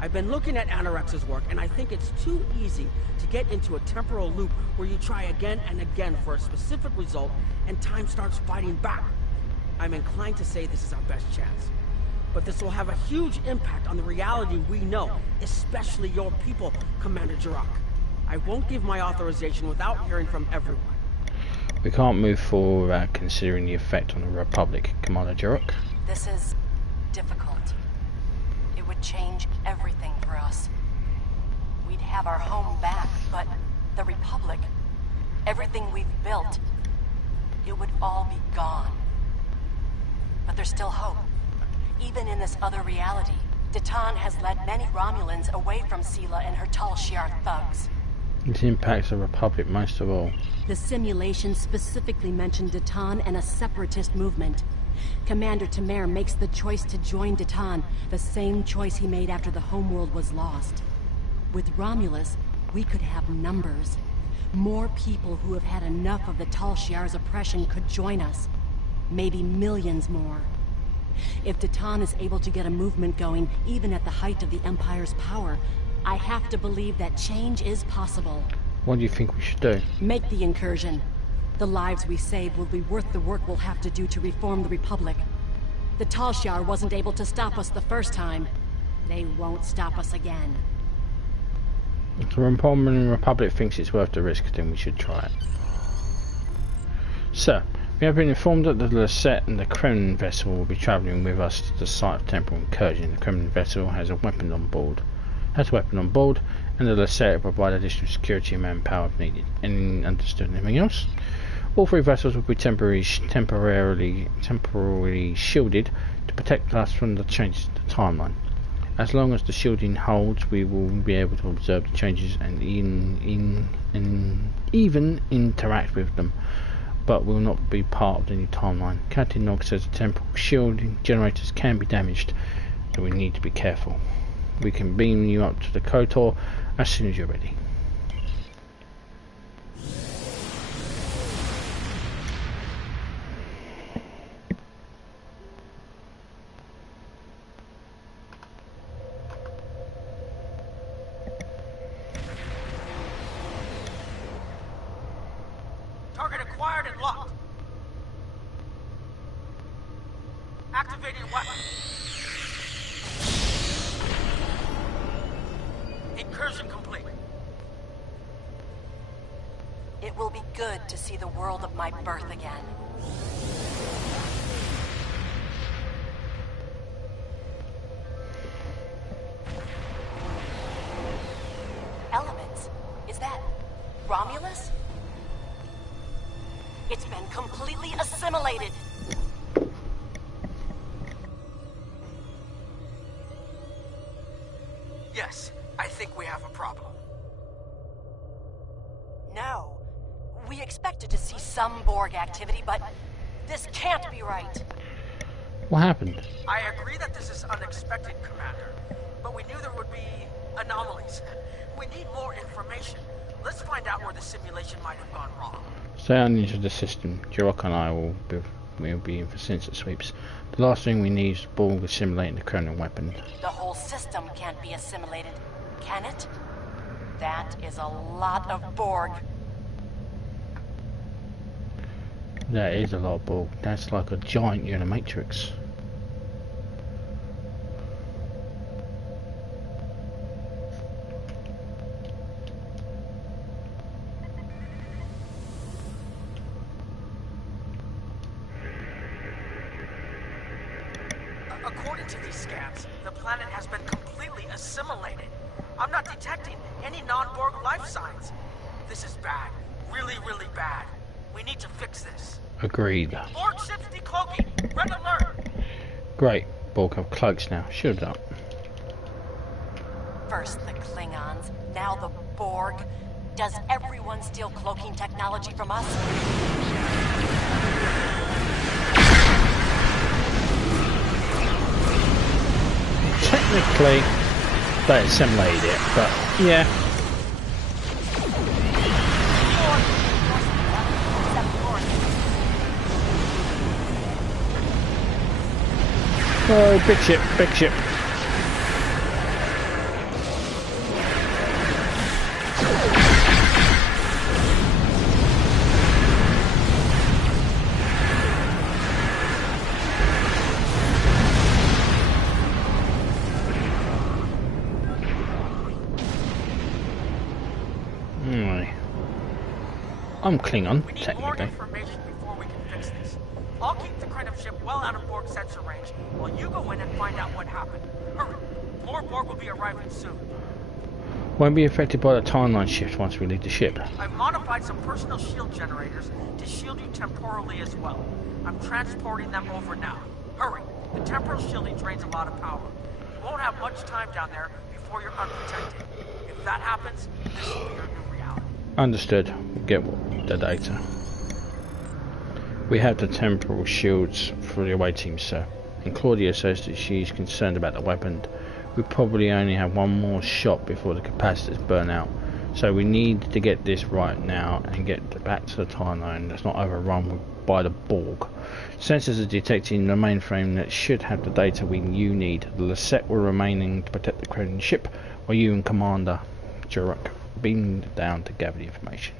I've been looking at Anorex's work, and I think it's too easy to get into a temporal loop where you try again and again for a specific result, and time starts fighting back. I'm inclined to say this is our best chance. But this will have a huge impact on the reality we know, especially your people, Commander Jirok. I won't give my authorization without hearing from everyone. We can't move forward without considering the effect on the Republic, Commander Jirok. This is difficult. It would change everything for us. We'd have our home back, but the Republic, everything we've built, it would all be gone. But there's still hope. Even in this other reality, Datan has led many Romulans away from Sela and her Tal Shiar thugs. It impacts the Republic most of all. The simulation specifically mentioned Datan and a separatist movement. Commander Temer makes the choice to join Datan, the same choice he made after the homeworld was lost. With Romulus, we could have numbers. More people who have had enough of the Tal Shiar's oppression could join us. Maybe millions more. If Datan is able to get a movement going, even at the height of the Empire's power, I have to believe that change is possible. What do you think we should do? Make the incursion. The lives we save will be worth the work we'll have to do to reform the Republic. The Tal Shiar wasn't able to stop us the first time. They won't stop us again. If the Romulan Republic thinks it's worth the risk, then we should try it. Sir, we have been informed that the Lancet and the Kremlin vessel will be travelling with us to the site of temporal incursion. The Kremlin vessel has a weapon on board. And the Lancet will provide additional security and manpower if needed. Any understood? Anything else? All three vessels will be temporarily shielded to protect us from the changes to the timeline. As long as the shielding holds, we will be able to observe the changes and even interact with them, but will not be part of the new timeline. Captain Nog says the temporal shielding generators can be damaged, so we need to be careful. We can beam you up to the KOTOR as soon as you're ready. Target acquired and locked. Activating weapon. Incursion complete. It will be good to see the world of my birth again. Elements? Is that Romulus? It's been completely assimilated. Yes, I think we have a problem. No. We expected to see some Borg activity, but this can't be right. What happened? I agree that this is unexpected, Commander, but we knew there would be anomalies. We need more information. Let's find out where the simulation might have gone wrong. Stay on into the system. Jirok and I will be in for sensor sweeps. The last thing we need is Borg assimilating the Kremlin weapon. The whole system can't be assimilated, can it? That is a lot of Borg. That is a lot of Borg. That's like a giant in a matrix. According to these scans, the planet has been completely assimilated. I'm not detecting any non-Borg life signs. This is bad. Really, really bad. We need to fix this. Agreed. Borg ships decloaking. Red alert. Great. Borg have cloaks now. Shoot it up. First the Klingons, now the Borg. Does everyone steal cloaking technology from us? technically they assimilated it, but yeah. Oh, big ship, big ship. I'm Klingon, We need technically. more information before we can fix this. I'll keep the Krenov ship well out of Borg sensor range, while you go in and find out what happened. Hurry! More Borg will be arriving soon. Won't be affected by the timeline shift once we leave the ship. I've modified some personal shield generators to shield you temporally as well. I'm transporting them over now. Hurry! The temporal shielding drains a lot of power. You won't have much time down there before you're unprotected. If that happens, this will be your new reality. Understood. Get the data. We have the temporal shields for the away team, sir. And Claudia says that she's concerned about the weapon. We probably only have one more shot before the capacitors burn out. So we need to get this right now and get back to the timeline that's not overrun by the Borg. Sensors are detecting the mainframe that should have the data you need. The Lassette will remain to protect the Krenov ship, while you and Commander Jurek beam down to gather the information.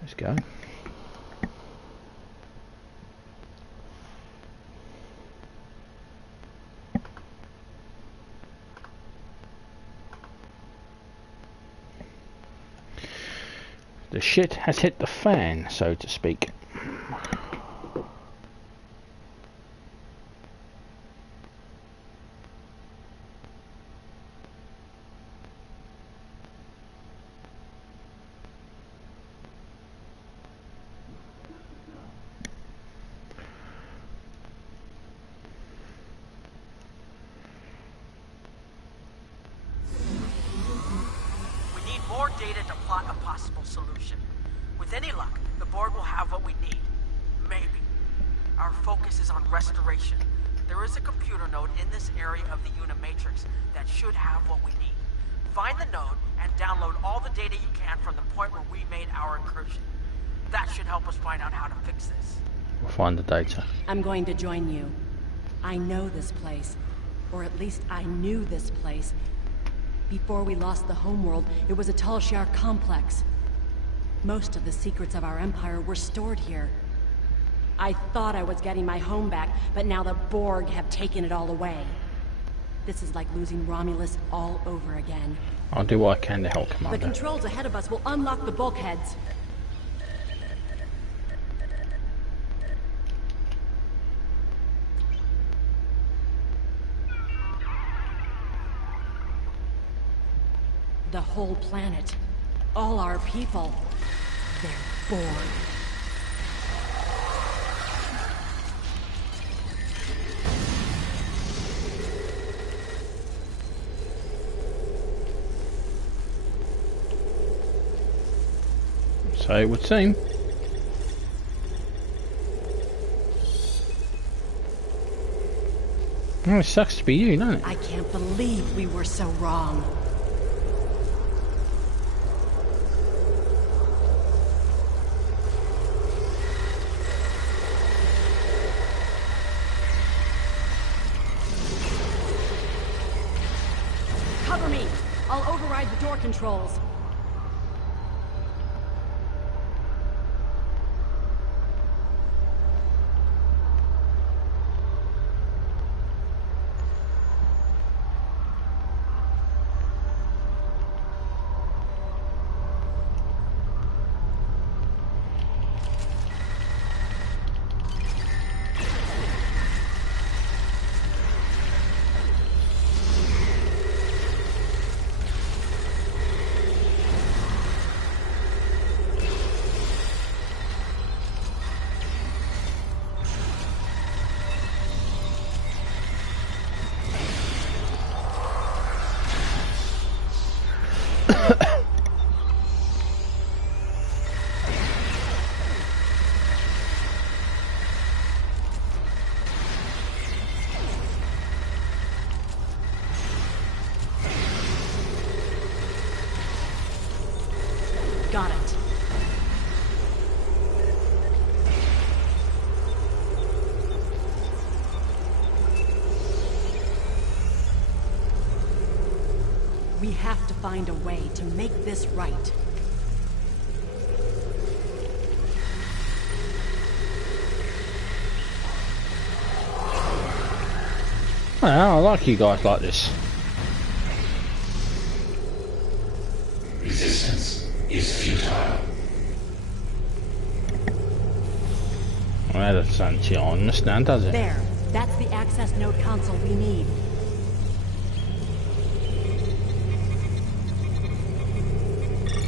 Let's go. The shit has hit the fan, so to speak. More data to plot a possible solution. With any luck, the Borg will have what we need. Maybe. Our focus is on restoration. There is a computer node in this area of the Unimatrix that should have what we need. Find the node and download all the data you can from the point where we made our incursion. That should help us find out how to fix this. We'll find the data. I'm going to join you. I know this place. Or at least I knew this place. Before we lost the homeworld, it was a Tal Shiar complex. Most of the secrets of our empire were stored here. I thought I was getting my home back, but now the Borg have taken it all away. This is like losing Romulus all over again. I'll do what I can to help, The Commander. controls ahead of us will unlock the bulkheads. The whole planet. All our people. They're Borg. So it would seem. Oh, it sucks to be you, doesn't it? I can't believe we were so wrong. Cover me! I'll override the door controls. We have to find a way to make this right. Well, I like you guys like this. Resistance is futile. Well, that doesn't understand, does it? There. That's the access node console we need.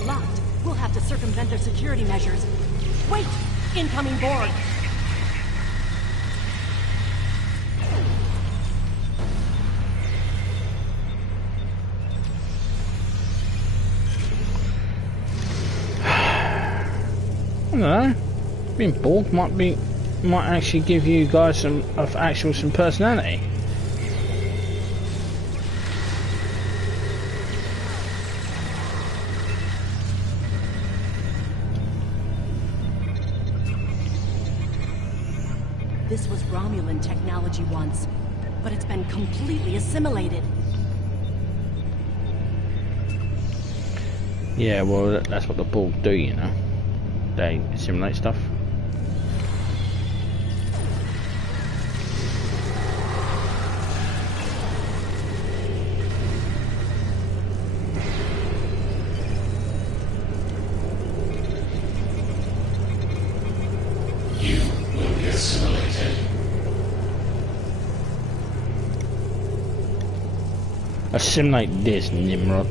Locked. We'll have to circumvent their security measures. Wait! Incoming Borg! I don't know. Being Borg might actually give you guys some personality. This was Romulan technology once, but it's been completely assimilated. Yeah, well, that's what the Borg do, you know. They assimilate stuff. You will be assimilated. Assimilate this, Nimrod.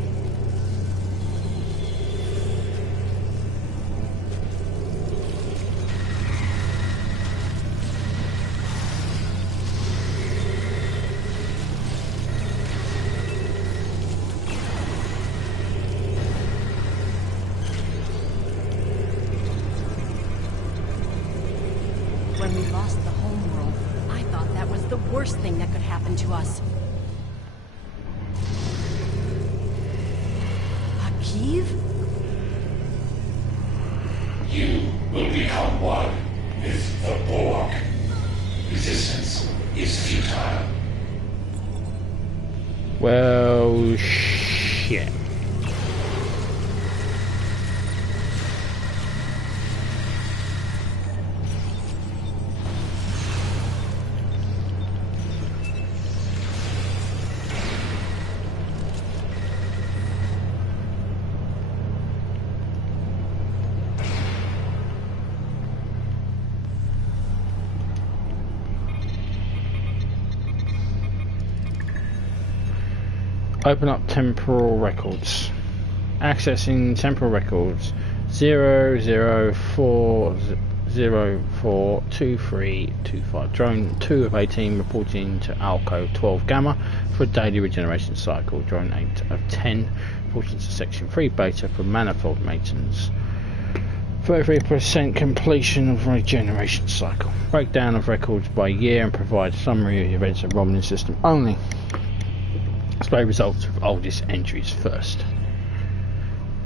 When we lost the homeworld, I thought that was the worst thing that could happen to us. Akiv? You will become one with the Borg. Resistance is futile. Well, shit. Open up temporal records. Accessing temporal records 004042325. Drone 2 of 18 reporting to Alco 12 Gamma for a daily regeneration cycle. Drone 8 of 10 reporting to Section 3 Beta for manifold maintenance. 33% completion of regeneration cycle. Breakdown of records by year and provide summary of events of Romulan system only. Display results of oldest entries first.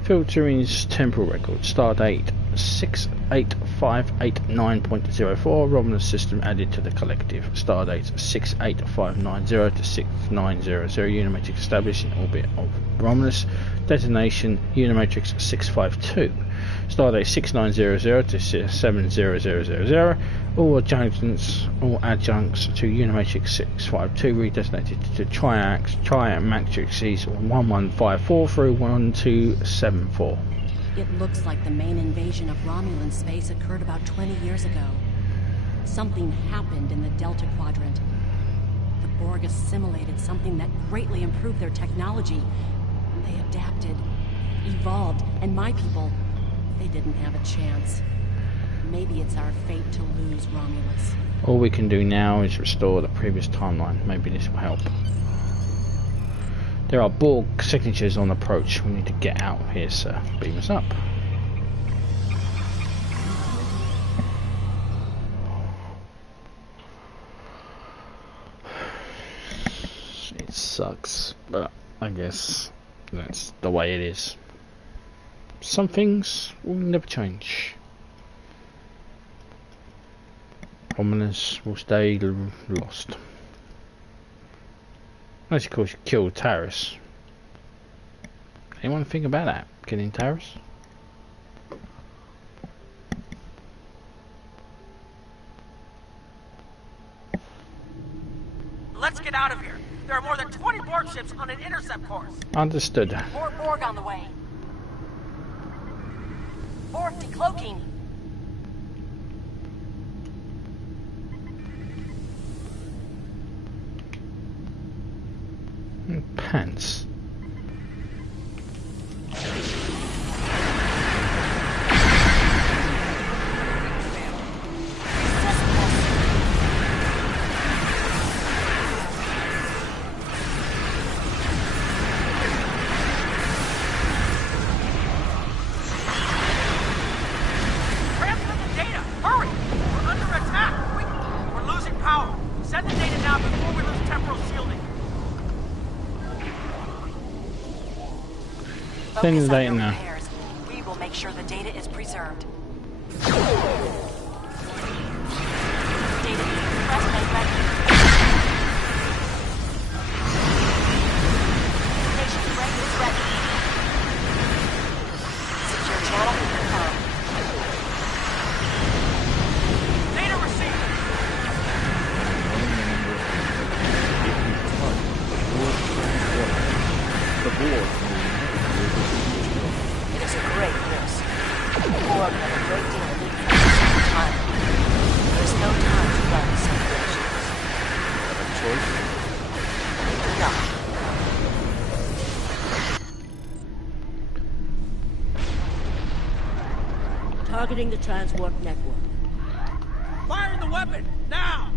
Filtering temporal records. Stardate 68589.04. Romulan system added to the collective. Stardate 68590 to 6900. Unimatrix established in orbit of Romulus. Detonation Unimatrix 652. Stardate 6900 to 70000. All adjuncts to Unimatrix 652 redesignated to Trimatrixes 1154 through 1274. It looks like the main invasion of Romulan space occurred about 20 years ago. Something happened in the Delta Quadrant. The Borg assimilated something that greatly improved their technology. They adapted, evolved, and my people, they didn't have a chance. Maybe it's our fate to lose Romulus. All we can do now is restore the previous timeline. Maybe this will help. There are Borg signatures on approach. We need to get out of here, sir. Beam us up. It sucks, but I guess that's the way it is. Some things will never change. Romulus will stay lost. Unless of course you kill Taris. Anyone think about that? Getting terrorists? Let's get out of here. There are more than 20 Borg ships on an intercept course. Understood. More Borg on the way. Borg decloaking. Pants. Send the data now. We will make sure the data is preserved. Data being pressed and ready. Communication ring is ready. Secure channel confirmed. Data received. The board. It is a great risk. The Borg have a great deal of influence over time. There is no time to run simulations. Have a choice? No. Targeting the transwarp network. Fire the weapon, now!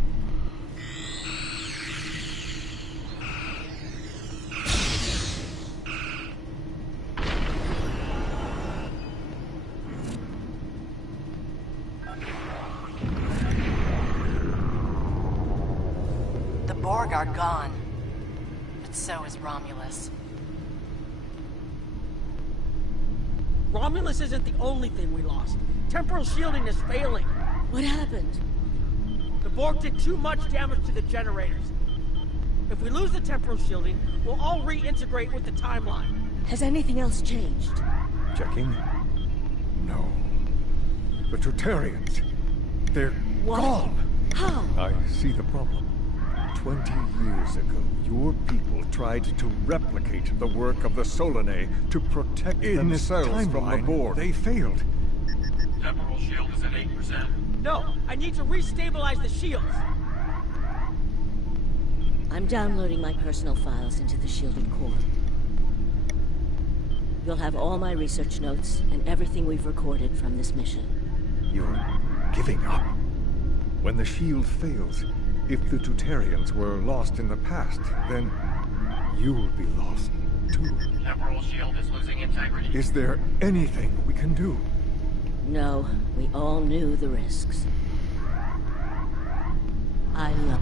Borg are gone, but so is Romulus. Romulus isn't the only thing we lost. Temporal shielding is failing. What happened? The Borg did too much damage to the generators. If we lose the temporal shielding, we'll all reintegrate with the timeline. Has anything else changed? Checking? No. The Tutarians. They're gone. How? I see the problem. 20 years ago, your people tried to replicate the work of the Solanae to protect themselves from the Borg. They failed. Temporal shield is at 8%. No, I need to restabilize the shields. I'm downloading my personal files into the shielded core. You'll have all my research notes and everything we've recorded from this mission. You're giving up. When the shield fails, if the Tutarians were lost in the past, then you'll be lost too. Temporal shield is losing integrity. Is there anything we can do? No, we all knew the risks. I love...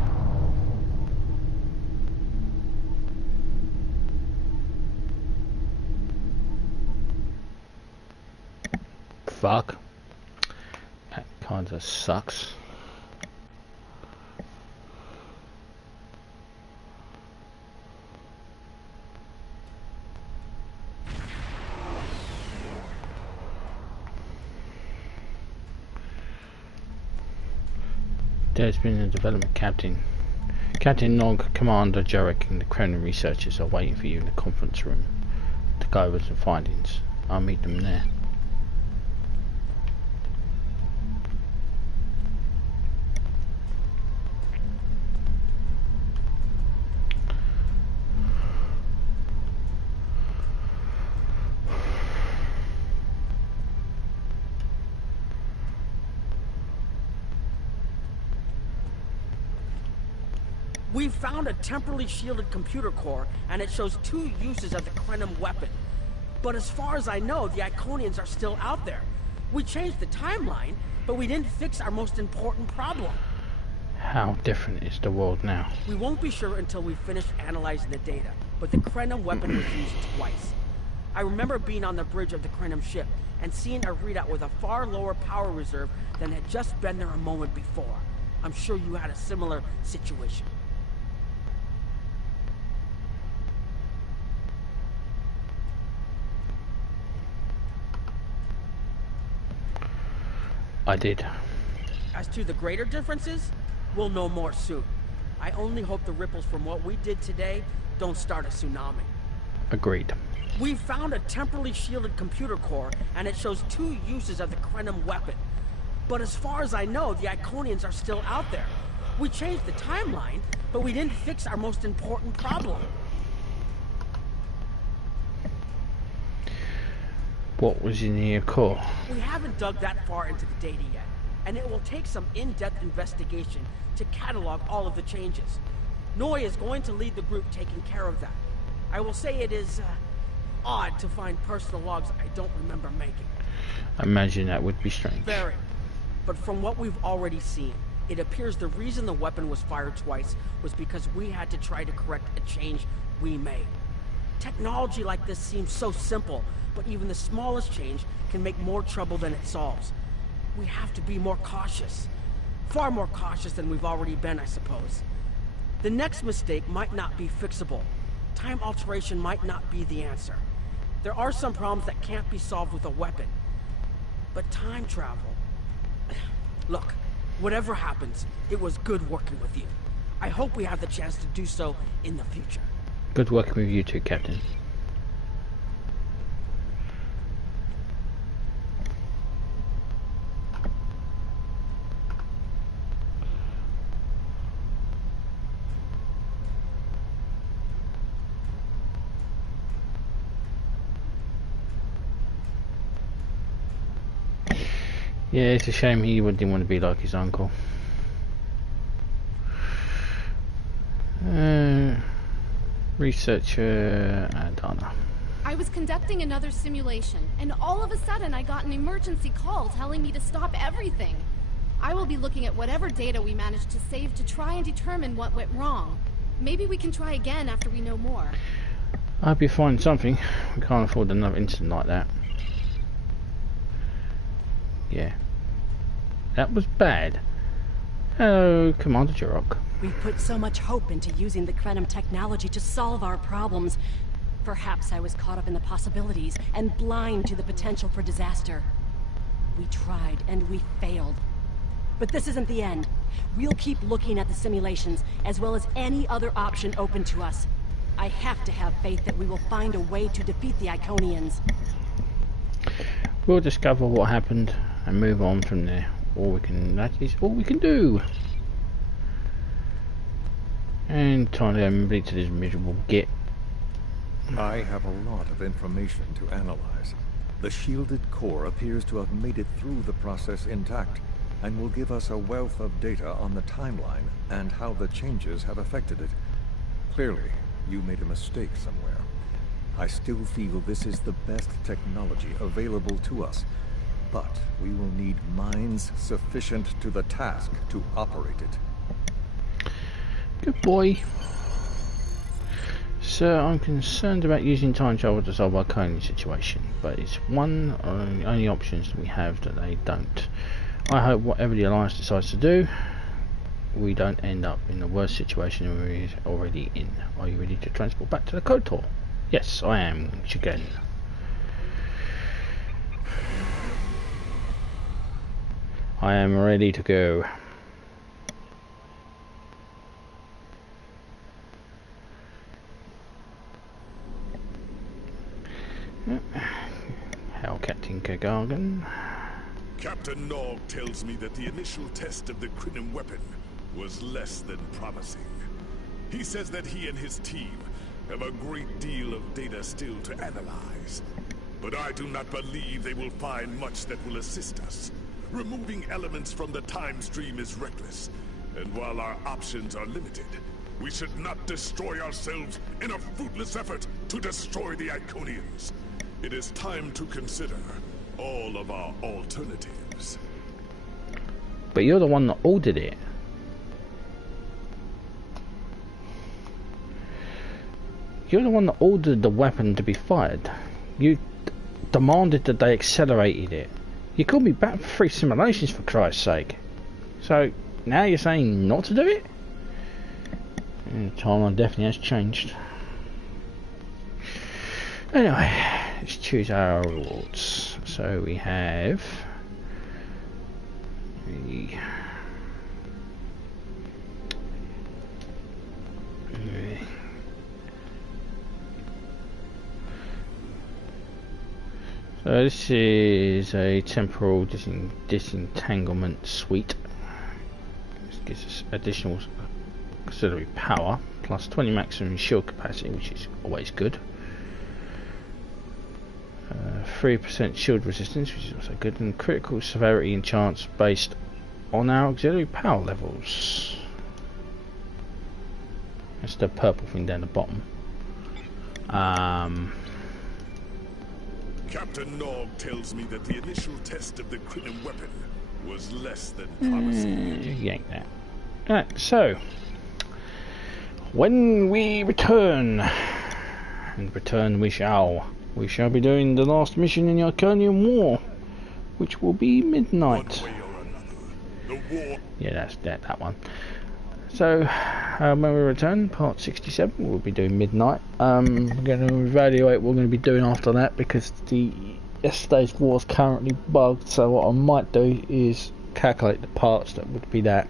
Fuck. That kinda sucks. There's been a development, Captain. Captain Nog, Commander Jarek, and the Kagran researchers are waiting for you in the conference room to go over some findings. I'll meet them there. We found a temporally shielded computer core, and it shows 2 uses of the Kagran weapon. But as far as I know, the Iconians are still out there. We changed the timeline, but we didn't fix our most important problem. How different is the world now? We won't be sure until we finish analyzing the data, but the Kagran weapon was used twice. I remember being on the bridge of the Kagran ship and seeing a readout with a far lower power reserve than had just been there a moment before. I'm sure you had a similar situation. I did. As to the greater differences, we'll know more soon. I only hope the ripples from what we did today don't start a tsunami. Agreed. We found a temporally shielded computer core, and it shows 2 uses of the Krenum weapon. But as far as I know, the Iconians are still out there. We changed the timeline, but we didn't fix our most important problem. What was in your core? We haven't dug that far into the data yet, and it will take some in-depth investigation to catalog all of the changes. Noi is going to lead the group taking care of that. I will say it is odd to find personal logs I don't remember making. I imagine that would be strange. Very. But from what we've already seen, it appears the reason the weapon was fired twice was because we had to try to correct a change we made. Technology like this seems so simple, but even the smallest change can make more trouble than it solves. We have to be more cautious. Far more cautious than we've already been, I suppose. The next mistake might not be fixable. Time alteration might not be the answer. There are some problems that can't be solved with a weapon. But time travel... Look, whatever happens, it was good working with you. I hope we have the chance to do so in the future. Good working with you too, Captain. Yeah, it's a shame he didn't want to be like his uncle. Researcher Donna. I was conducting another simulation, and all of a sudden I got an emergency call telling me to stop everything. I will be looking at whatever data we managed to save to try and determine what went wrong. Maybe we can try again after we know more. I hope you find something. We can't afford another incident like that. Yeah. That was bad. Hello, Commander Jirok. We put so much hope into using the Krenum technology to solve our problems. Perhaps I was caught up in the possibilities and blind to the potential for disaster. We tried and we failed. But this isn't the end. We'll keep looking at the simulations, as well as any other option open to us. I have to have faith that we will find a way to defeat the Iconians. We'll discover what happened and move on from there. That is all we can do. And time to go and bleed to this miserable git. I have a lot of information to analyze. The shielded core appears to have made it through the process intact, and will give us a wealth of data on the timeline and how the changes have affected it. Clearly, you made a mistake somewhere. I still feel this is the best technology available to us, but we will need minds sufficient to the task to operate it. Good boy. Sir, I'm concerned about using time travel to solve our Iconian situation, but it's one of the only options that we have that they don't. I hope whatever the Alliance decides to do, we don't end up in the worst situation we're already in. Are you ready to transport back to the Kotor? Yes, I am, Chicken. I am ready to go. How, Captain Kagran? Captain Nog tells me that the initial test of the Krenum weapon was less than promising. He says that he and his team have a great deal of data still to analyze. But I do not believe they will find much that will assist us. Removing elements from the time stream is reckless, and while our options are limited, we should not destroy ourselves in a fruitless effort to destroy the Iconians. It is time to consider all of our alternatives. But you're the one that ordered it. You're the one that ordered the weapon to be fired. You demanded that they accelerated it. You called me back for 3 simulations, for Christ's sake. So now you're saying not to do it? The timeline definitely has changed. Anyway, let's choose our rewards. So we have So this is a temporal disentanglement suite. This gives us additional auxiliary power, plus 20 maximum shield capacity, which is always good. 3% shield resistance, which is also good, and critical severity and chance based on our auxiliary power levels. That's the purple thing down the bottom. Captain Nog tells me that the initial test of the Krypton weapon was less than promising. Yank that. Alright, so when we return, and return we shall be doing the last mission in the Iconian War, which will be midnight. Yeah, that's that one. So when we return, part 67, we'll be doing midnight. We're going to evaluate what we're going to be doing after that, because yesterday's war is currently bugged. So what I might do is calculate the parts that would be that,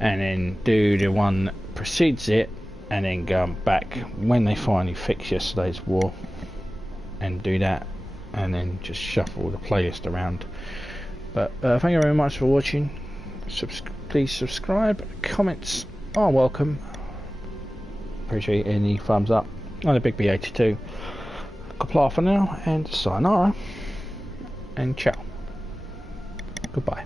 and then do the one that precedes it, and then go back when they finally fix yesterday's war and do that, and then just shuffle the playlist around. But thank you very much for watching. Please subscribe. Comments are welcome. Appreciate any thumbs up. I'm the Big B82. Goodbye for now, and sayonara, and ciao. Goodbye.